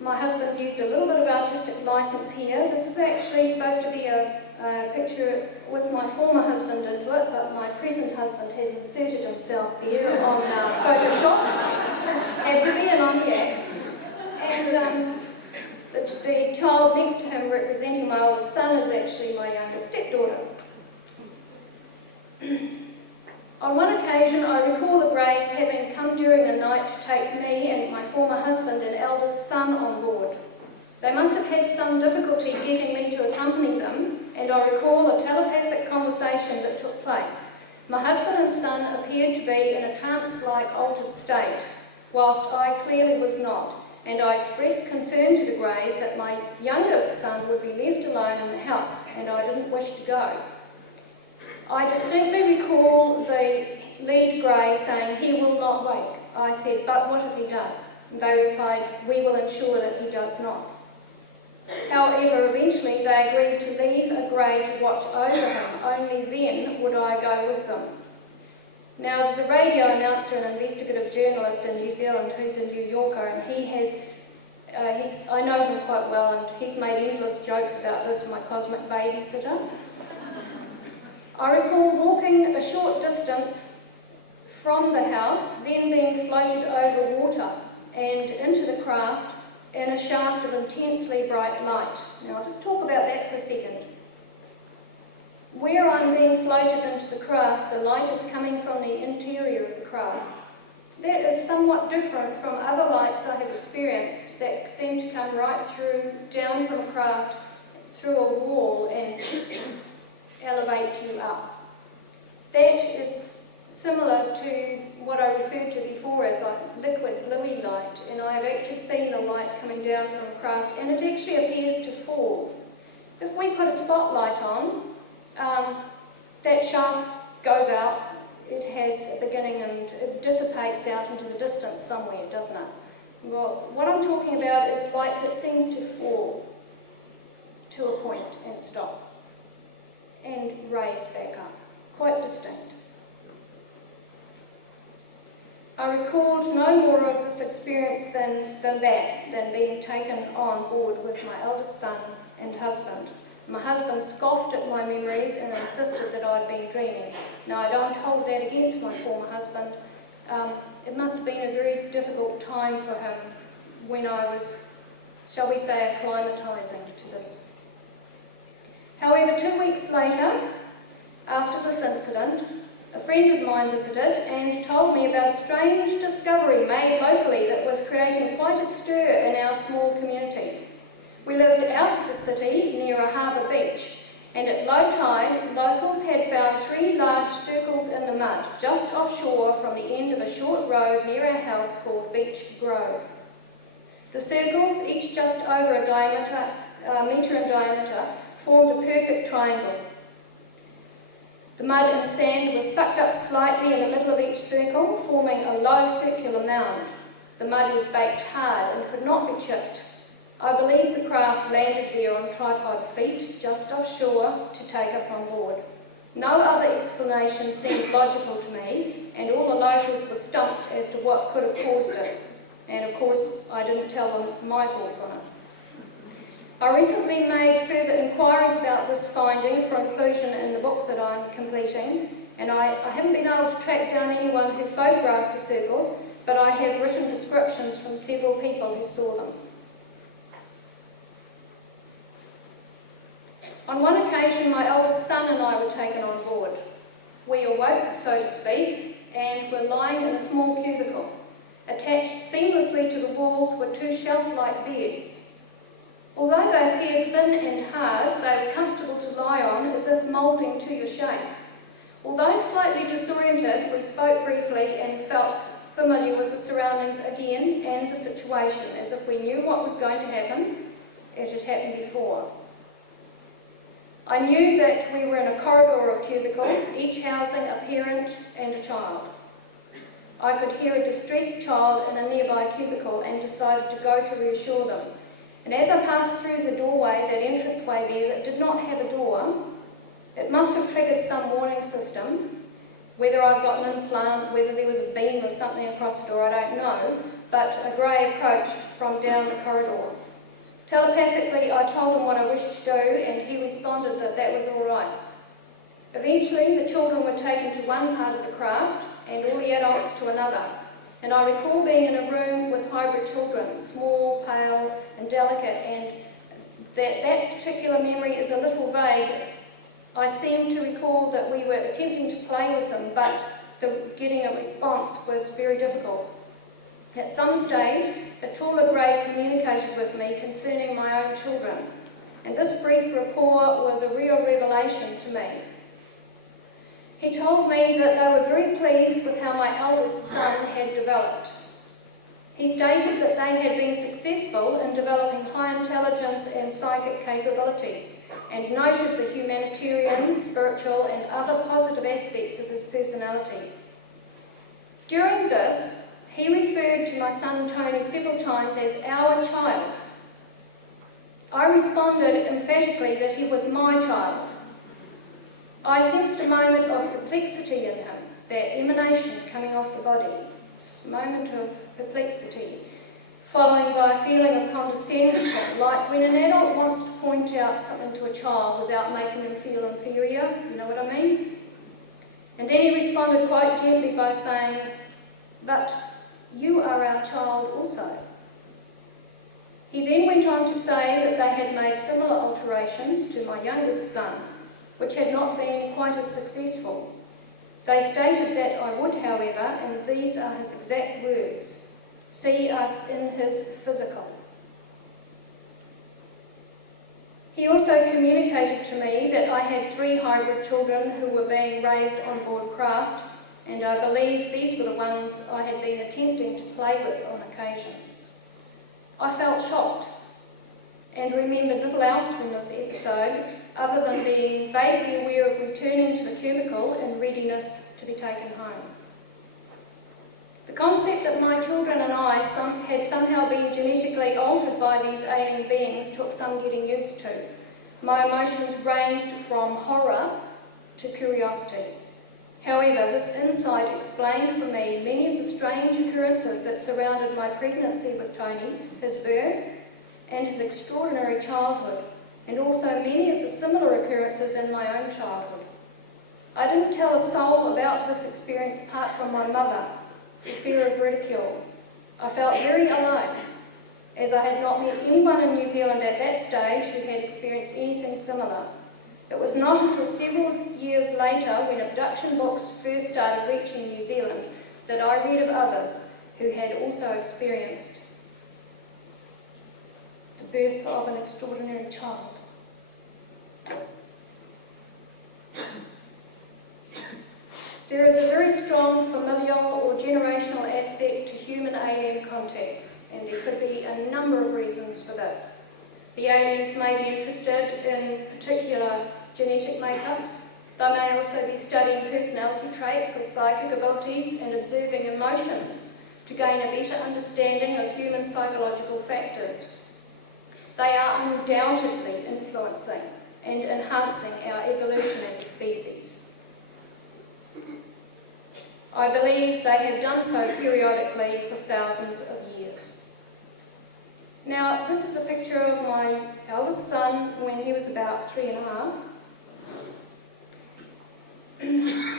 My husband's used a little bit of artistic license here. This is actually supposed to be a picture with my former husband into it, but my present husband has inserted himself there on Photoshop. Had to be an on-yak. And the child next to him representing my oldest son is actually my youngest stepdaughter. On one occasion, I recall the Greys having come during the night to take me and my former husband and eldest son on board. They must have had some difficulty getting me to accompany them, and I recall a telepathic conversation that took place. My husband and son appeared to be in a trance-like altered state, whilst I clearly was not, and I expressed concern to the Greys that my youngest son would be left alone in the house, and I didn't wish to go. I distinctly recall the lead Grey saying, "He will not wake." I said, "But what if he does?" And they replied, "We will ensure that he does not." However, eventually they agreed to leave a Grey to watch over him. Only then would I go with them. Now, there's a radio announcer and investigative journalist in New Zealand who's a New Yorker, and I know him quite well, and he's made endless jokes about this, my cosmic babysitter. I recall walking a short distance from the house, then being floated over water and into the craft in a shaft of intensely bright light. Now, I'll just talk about that for a second. Where I'm being floated into the craft, the light is coming from the interior of the craft. That is somewhat different from other lights I have experienced that seem to come right through, down from a craft, through a wall and elevate you up. That is similar to what I referred to before as like liquid gluey light, and I have actually seen the light coming down from a craft, and it actually appears to fall. If we put a spotlight on, That shaft goes out, it has a beginning and it dissipates out into the distance somewhere, doesn't it? Well, what I'm talking about is light that seems to fall to a point and stop and raise back up, quite distinct. I recalled no more of this experience than being taken on board with my eldest son and husband. My husband scoffed at my memories and insisted that I'd been dreaming. Now, I don't hold that against my former husband. It must have been a very difficult time for him when I was, shall we say, acclimatising to this. However, 2 weeks later, after this incident, a friend of mine visited and told me about a strange discovery made locally that was creating quite a stir in our small community. We lived out of the city near a harbour beach, and at low tide, locals had found 3 large circles in the mud just offshore from the end of a short road near our house called Beach Grove. The circles, each just over a metre in diameter, formed a perfect triangle. The mud and sand was sucked up slightly in the middle of each circle, forming a low circular mound. The mud was baked hard and could not be chipped. I believe the craft landed there on tripod feet, just offshore, to take us on board. No other explanation seemed logical to me, and all the locals were stumped as to what could have caused it. And of course, I didn't tell them my thoughts on it. I recently made further inquiries about this finding for inclusion in the book that I'm completing, and I haven't been able to track down anyone who photographed the circles, but I have written descriptions from several people who saw them. On one occasion, my eldest son and I were taken on board. We awoke, so to speak, and were lying in a small cubicle. Attached seamlessly to the walls were 2 shelf-like beds. Although they appeared thin and hard, they were comfortable to lie on, as if moulding to your shape. Although slightly disoriented, we spoke briefly and felt familiar with the surroundings again and the situation, as if we knew what was going to happen. It had happened before. I knew that we were in a corridor of cubicles, each housing a parent and a child. I could hear a distressed child in a nearby cubicle and decided to go to reassure them. And as I passed through the doorway, that entranceway there that did not have a door, it must have triggered some warning system. Whether I've got an implant, whether there was a beam or something across the door, I don't know, but a grey approached from down the corridor. Telepathically, I told him what I wished to do, and he responded that that was all right. Eventually, the children were taken to one part of the craft, and all the adults to another. And I recall being in a room with hybrid children, small, pale, and delicate, and that particular memory is a little vague. I seem to recall that we were attempting to play with them, but getting a response was very difficult. At some stage, a taller grey communicated with me concerning my own children, and this brief rapport was a real revelation to me. He told me that they were very pleased with how my eldest son had developed. He stated that they had been successful in developing high intelligence and psychic capabilities, and noted the humanitarian, spiritual, and other positive aspects of his personality. During this, he referred to my son Tony several times as our child. I responded emphatically that he was my child. I sensed a moment of perplexity in him, that emanation coming off the body, this moment of perplexity, following by a feeling of condescension, like when an adult wants to point out something to a child without making them feel inferior, you know what I mean? And then he responded quite gently by saying, "But you are our child also." He then went on to say that they had made similar alterations to my youngest son, which had not been quite as successful. They stated that I would, however, and these are his exact words, see us in his physical. He also communicated to me that I had 3 hybrid children who were being raised on board craft, and I believe these were the ones I had been attempting to play with on occasions. I felt shocked and remembered little else from this episode, other than being vaguely aware of returning to the cubicle in readiness to be taken home. The concept that my children and I had somehow been genetically altered by these alien beings took some getting used to. My emotions ranged from horror to curiosity. However, this insight explained for me many of the strange occurrences that surrounded my pregnancy with Tony, his birth, and his extraordinary childhood, and also many of the similar occurrences in my own childhood. I didn't tell a soul about this experience apart from my mother, for fear of ridicule. I felt very alone, as I had not met anyone in New Zealand at that stage who had experienced anything similar. It was not until several years later, when abduction books first started reaching New Zealand, that I read of others who had also experienced the birth of an extraordinary child. There is a very strong familial or generational aspect to human alien contacts, and there could be a number of reasons for this. The aliens may be interested in particular genetic makeups. They may also be studying personality traits or psychic abilities and observing emotions to gain a better understanding of human psychological factors. They are undoubtedly influencing and enhancing our evolution as a species. I believe they have done so periodically for thousands of years. Now, this is a picture of my eldest son when he was about 3.5.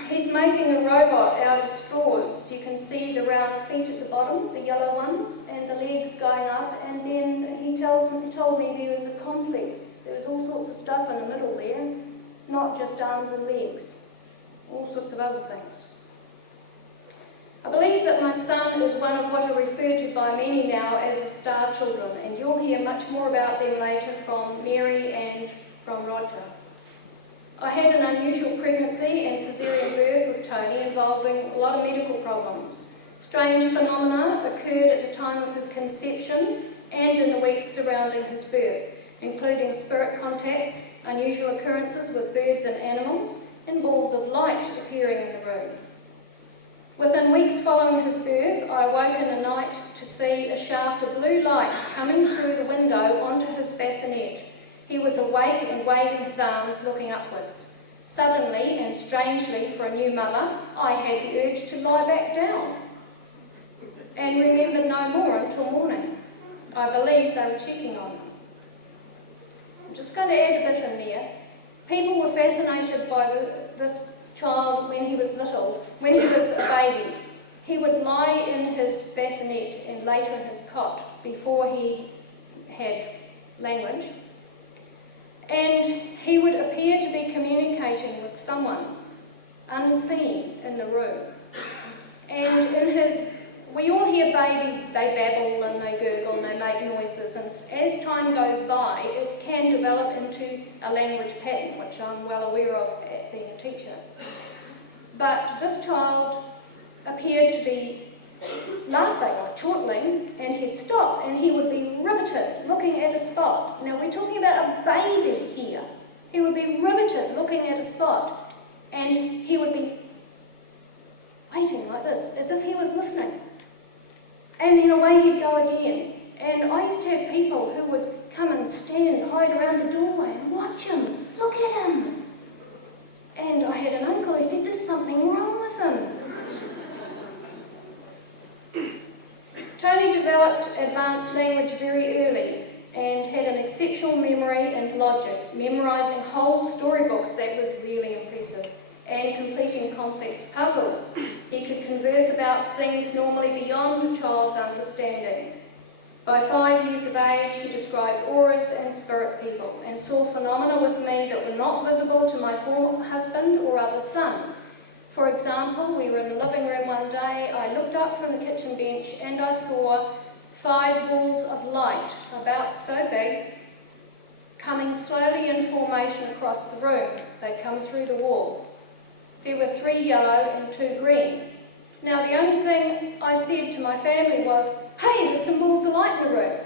He's making a robot out of straws. You can see the round feet at the bottom, the yellow ones, and the legs going up, and then he told me there was a complex. There was all sorts of stuff in the middle there, not just arms and legs, all sorts of other things. I believe that my son is one of what are referred to by many now as the star children, and you'll hear much more about them later from Mary and from Roger. I had an unusual pregnancy and caesarean birth with Tony involving a lot of medical problems. Strange phenomena occurred at the time of his conception and in the weeks surrounding his birth, including spirit contacts, unusual occurrences with birds and animals, and balls of light appearing in the room. Within weeks following his birth, I awoke in the night to see a shaft of blue light coming through the window onto his bassinet. He was awake and waving his arms, looking upwards. Suddenly, and strangely for a new mother, I had the urge to lie back down and remembered no more until morning. I believe they were checking on him. I'm just going to add a bit in there. People were fascinated by this child when he was little, when he was a baby. He would lie in his bassinet and later in his cot before he had language. And he would appear to be communicating with someone unseen in the room. And we all hear babies, they babble and they gurgle and they make noises, and as time goes by, it can develop into a language pattern, which I'm well aware of at being a teacher. But this child appeared to be laughing or chortling, and he'd stop and he would be riveted looking at a spot. Now we're talking about a baby here. He would be riveted looking at a spot, and he would be waiting like this, as if he was listening. And then away he'd go again. And I used to have people who would come and hide around the doorway and watch him, look at him. And I had an uncle who said, there's something wrong with him. Tony developed advanced language very early and had an exceptional memory and logic, memorising whole storybooks. That was really impressive, and completing complex puzzles. He could converse about things normally beyond a child's understanding. By 5 years of age, he described auras and spirit people, and saw phenomena with me that were not visible to my former husband or other son. For example, we were in the living room one day. I looked up from the kitchen bench and I saw 5 balls of light, about so big, coming slowly in formation across the room. They come through the wall. There were 3 yellow and 2 green. Now the only thing I said to my family was, hey, there's some balls of light in the room.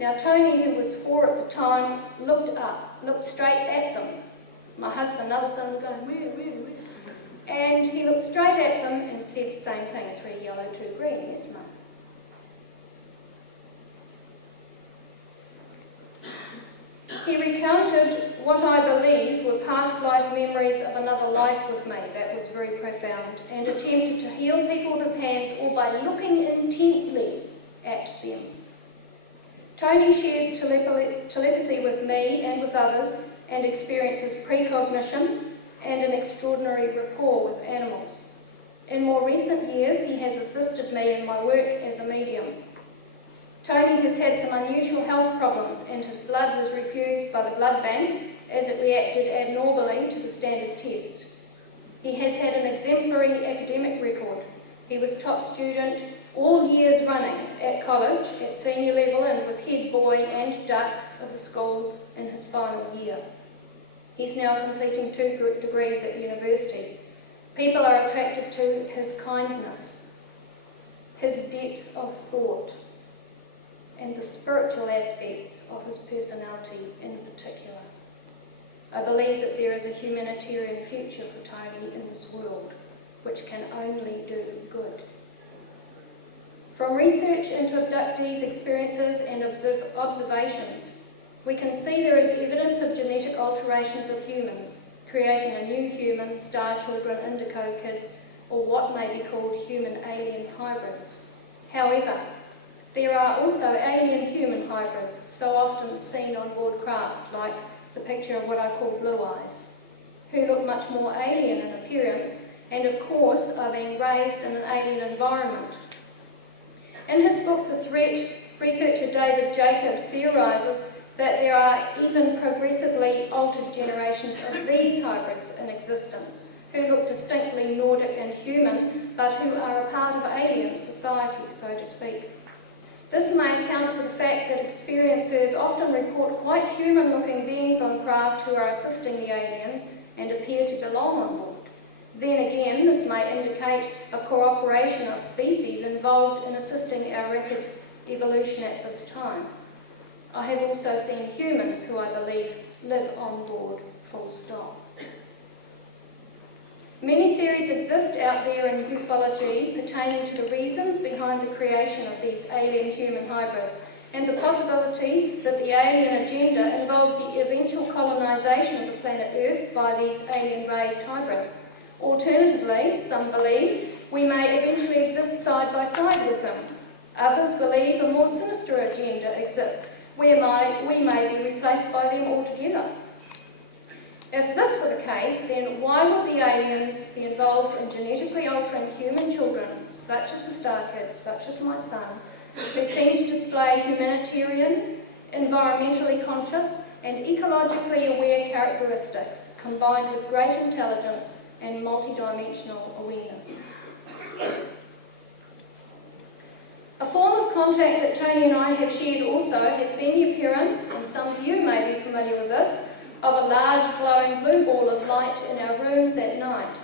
Now Tony, who was 4 at the time, looked up, looked straight at them. My husband, another son, was going, where? And he looked straight at them and said the same thing, 3 yellow, 2 green, yes mum. He recounted what I believe were past life memories of another life with me. That was very profound. And attempted to heal people with his hands or by looking intently at them. Tony shares telepathy with me and with others and experiences precognition and an extraordinary rapport with animals. In more recent years, he has assisted me in my work as a medium. Tony has had some unusual health problems and his blood was refused by the blood bank as it reacted abnormally to the standard tests. He has had an exemplary academic record. He was top student all years running at college at senior level and was head boy and dux of the school in his final year. He's now completing 2 degrees at university. People are attracted to his kindness, his depth of thought, and the spiritual aspects of his personality in particular. I believe that there is a humanitarian future for Tony in this world, which can only do good. From research into abductees' experiences and observations, we can see there is evidence of genetic alterations of humans, creating a new human, star children, indigo kids, or what may be called human-alien hybrids. However, there are also alien-human hybrids, so often seen on board craft, like the picture of what I call Blue Eyes, who look much more alien in appearance, and of course are being raised in an alien environment. In his book, The Threat, researcher David Jacobs theorises that there are even progressively altered generations of these hybrids in existence, who look distinctly Nordic and human, but who are a part of alien society, so to speak. This may account for the fact that experiencers often report quite human-looking beings on craft who are assisting the aliens and appear to belong on board. Then again, this may indicate a cooperation of species involved in assisting our rapid evolution at this time. I have also seen humans who I believe live on board, full stop. Many theories exist out there in ufology pertaining to the reasons behind the creation of these alien-human hybrids and the possibility that the alien agenda involves the eventual colonisation of the planet Earth by these alien-raised hybrids. Alternatively, some believe we may eventually exist side by side with them. Others believe a more sinister agenda exists, where we may be replaced by them altogether. If this were the case, then why would the aliens be involved in genetically altering human children, such as the star kids, such as my son, who seem to display humanitarian, environmentally conscious, and ecologically aware characteristics, combined with great intelligence and multidimensional awareness? A form of contact that Tony and I have shared also has been the appearance, and some of you may be familiar with this, of a large glowing blue ball of light in our rooms at night.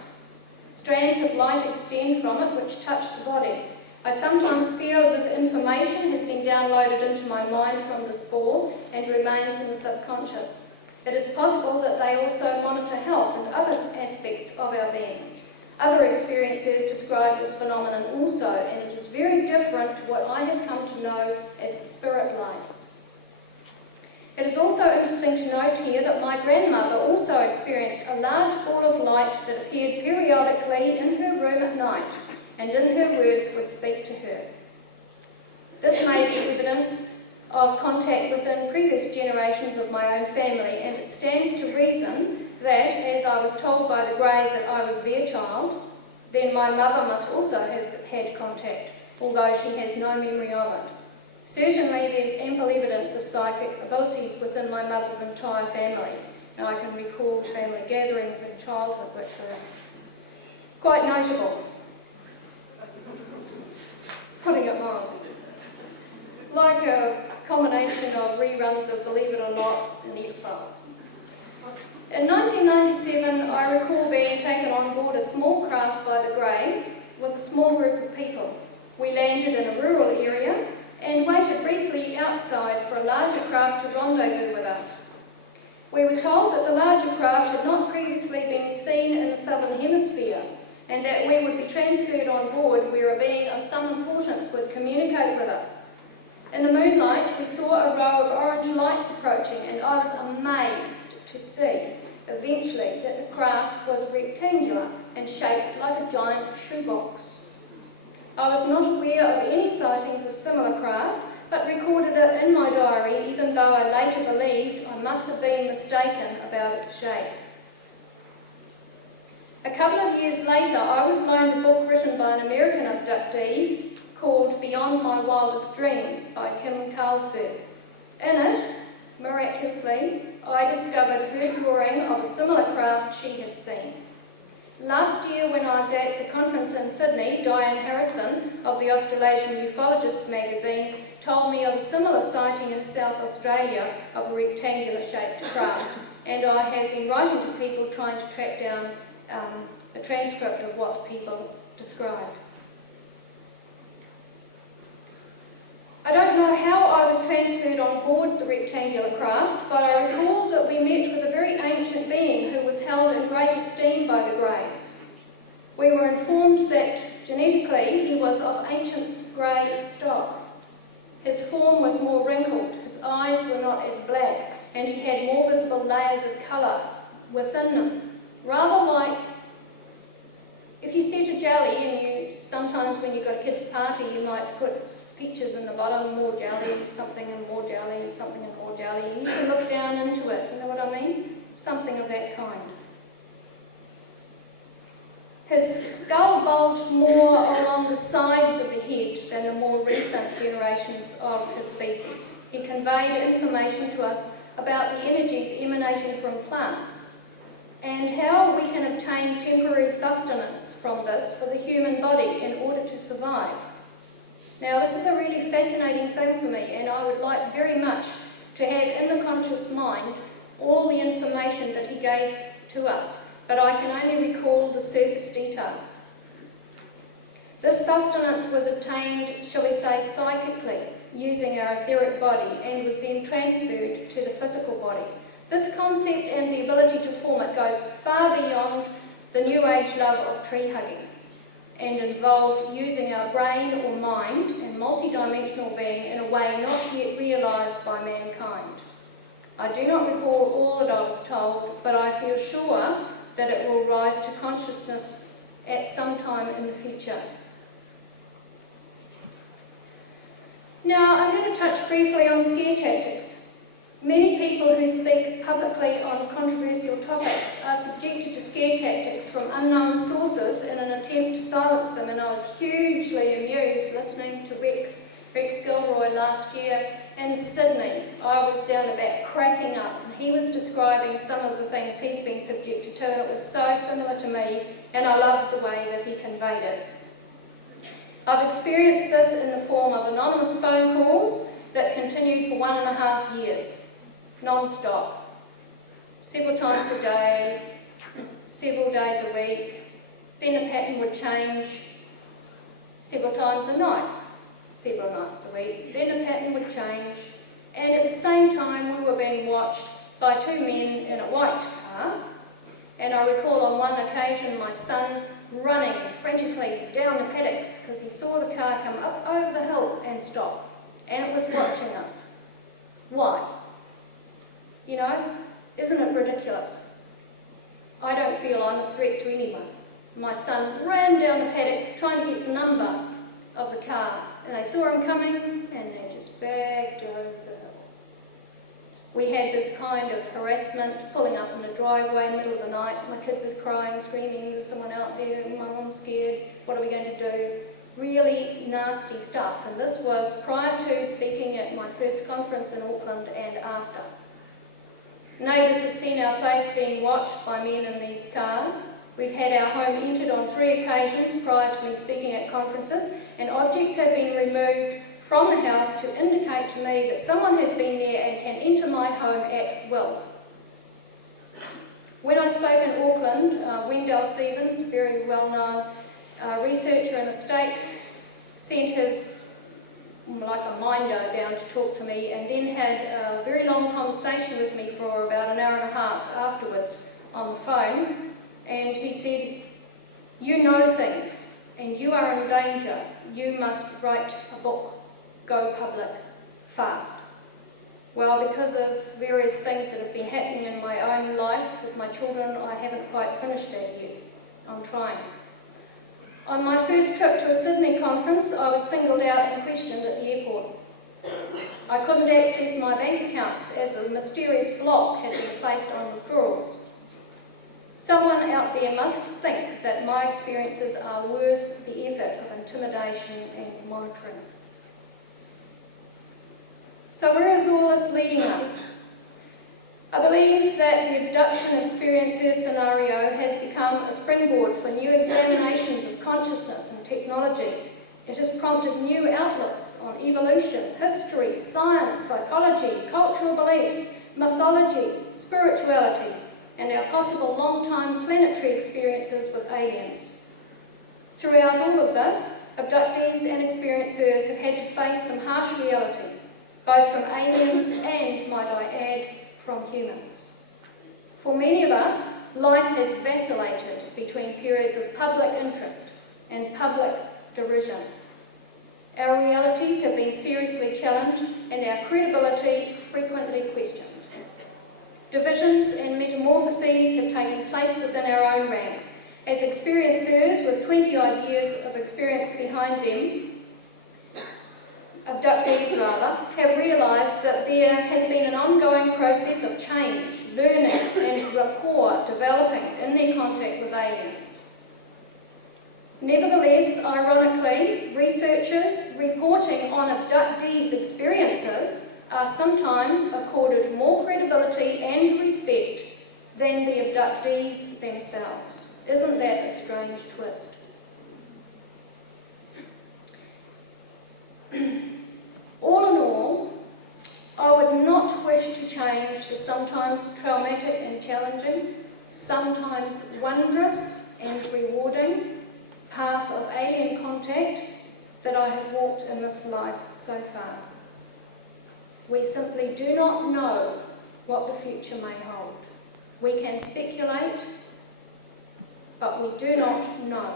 Strands of light extend from it which touch the body. I sometimes feel as if information has been downloaded into my mind from this ball and remains in the subconscious. It is possible that they also monitor health and other aspects of our being. Other experiencers describe this phenomenon also, and it is very different to what I have come to know as the spirit lights. It is also interesting to note here that my grandmother also experienced a large ball of light that appeared periodically in her room at night, and in her words would speak to her. This may be evidence of contact within previous generations of my own family, and it stands to reason that, as I was told by the Greys that I was their child, then my mother must also have had contact, although she has no memory of it. Certainly there's ample evidence of psychic abilities within my mother's entire family. Now I can recall family gatherings in childhood which were quite notable, putting it mild. Like a combination of reruns of Believe It or Not and the X-Files. In 1997, I recall being taken on board a small craft by the Greys with a small group of people. We landed in a rural area and waited briefly outside for a larger craft to rendezvous with us. We were told that the larger craft had not previously been seen in the southern hemisphere, and that we would be transferred on board where a being of some importance would communicate with us. In the moonlight, we saw a row of orange lights approaching, and I was amazed to see, eventually, that the craft was rectangular and shaped like a giant shoebox. I was not aware of any sightings of similar craft, but recorded it in my diary, even though I later believed I must have been mistaken about its shape. A couple of years later, I was loaned a book written by an American abductee called Beyond My Wildest Dreams by Kim Carlsberg. In it, miraculously, I discovered her drawing of a similar craft she had seen. Last year, when I was at the conference in Sydney, Diane Harrison of the Australasian Ufologist magazine told me of a similar sighting in South Australia of a rectangular-shaped craft, and I have been writing to people trying to track down a transcript of what the people described. I don't know how I was transferred on board the rectangular craft, but I recall that we met with a very ancient being who was held in great esteem by the Greys. We were informed that genetically he was of ancient Grey stock. His form was more wrinkled, his eyes were not as black, and he had more visible layers of colour within them. Rather like, if you set a jelly and you, sometimes when you've got a kid's party, you might put pictures in the bottom, more jelly, something and more jelly, something and more jelly, and you can look down into it, you know what I mean? Something of that kind. His skull bulged more along the sides of the head than the more recent generations of his species. He conveyed information to us about the energies emanating from plants, and how we can obtain temporary sustenance from this for the human body in order to survive. Now, this is a really fascinating thing for me, and I would like very much to have in the conscious mind all the information that he gave to us, but I can only recall the surface details. This sustenance was obtained, shall we say, psychically, using our etheric body, and was then transferred to the physical body. This concept and the ability to form it goes far beyond the New Age love of tree hugging, and involved using our brain or mind and multidimensional being in a way not yet realised by mankind. I do not recall all that I was told, but I feel sure that it will rise to consciousness at some time in the future. Now, I'm going to touch briefly on scare tactics. Many people who speak publicly on controversial topics are subjected to scare tactics from unknown sources in an attempt to silence them, and I was hugely amused listening to Rex Gilroy last year in Sydney. I was down the back cracking up, and he was describing some of the things he's been subjected to, and it was so similar to me, and I loved the way that he conveyed it. I've experienced this in the form of anonymous phone calls that continued for 1.5 years. Non-stop, several times a day, several days a week. Then the pattern would change several times a night, several nights a week. Then the pattern would change, and at the same time we were being watched by 2 men in a white car, and I recall on one occasion my son running frantically down the paddocks because he saw the car come up over the hill and stop, and it was watching us. Why? You know, isn't it ridiculous? I don't feel I'm a threat to anyone. My son ran down the paddock trying to get the number of the car, and they saw him coming, and they just backed over the hill. We had this kind of harassment, pulling up in the driveway in the middle of the night. My kids is crying, screaming, there's someone out there, my mum's scared, what are we going to do? Really nasty stuff, and this was prior to speaking at my first conference in Auckland and after. Neighbours have seen our place being watched by men in these cars. We've had our home entered on 3 occasions prior to me speaking at conferences, and objects have been removed from the house to indicate to me that someone has been there and can enter my home at will. When I spoke in Auckland, Wendell Stevens, a very well-known researcher in the States, sent his like a minder down to talk to me, and then had a very long conversation with me for about an hour and a half afterwards on the phone. And he said, "You know things, and you are in danger. You must write a book. Go public, fast." Well, because of various things that have been happening in my own life with my children, I haven't quite finished that yet. I'm trying. On my first trip to a Sydney conference, I was singled out and questioned at the airport. I couldn't access my bank accounts as a mysterious block had been placed on withdrawals. Someone out there must think that my experiences are worth the effort of intimidation and monitoring. So where is all this leading us? I believe that the abduction experiencer scenario has become a springboard for new examinations of consciousness and technology. It has prompted new outlooks on evolution, history, science, psychology, cultural beliefs, mythology, spirituality, and our possible long-time planetary experiences with aliens. Throughout all of this, abductees and experiencers have had to face some harsh realities, both from aliens and, might I add, from humans. For many of us, life has vacillated between periods of public interest and public derision. Our realities have been seriously challenged and our credibility frequently questioned. Divisions and metamorphoses have taken place within our own ranks, as experiencers with 20-odd years of experience behind them, abductees rather, have realised that there has been an ongoing process of change, learning and rapport developing in their contact with aliens. Nevertheless, ironically, researchers reporting on abductees' experiences are sometimes accorded more credibility and respect than the abductees themselves. Isn't that a strange twist? All in all, I would not wish to change the sometimes traumatic and challenging, sometimes wondrous and rewarding path of alien contact that I have walked in this life so far. We simply do not know what the future may hold. We can speculate, but we do not know.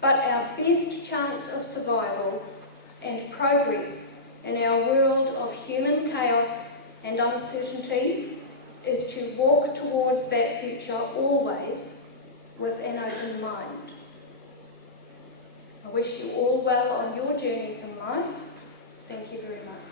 But our best chance of survival and progress in our world of human chaos and uncertainty is to walk towards that future always with an open mind. I wish you all well on your journeys in life. Thank you very much.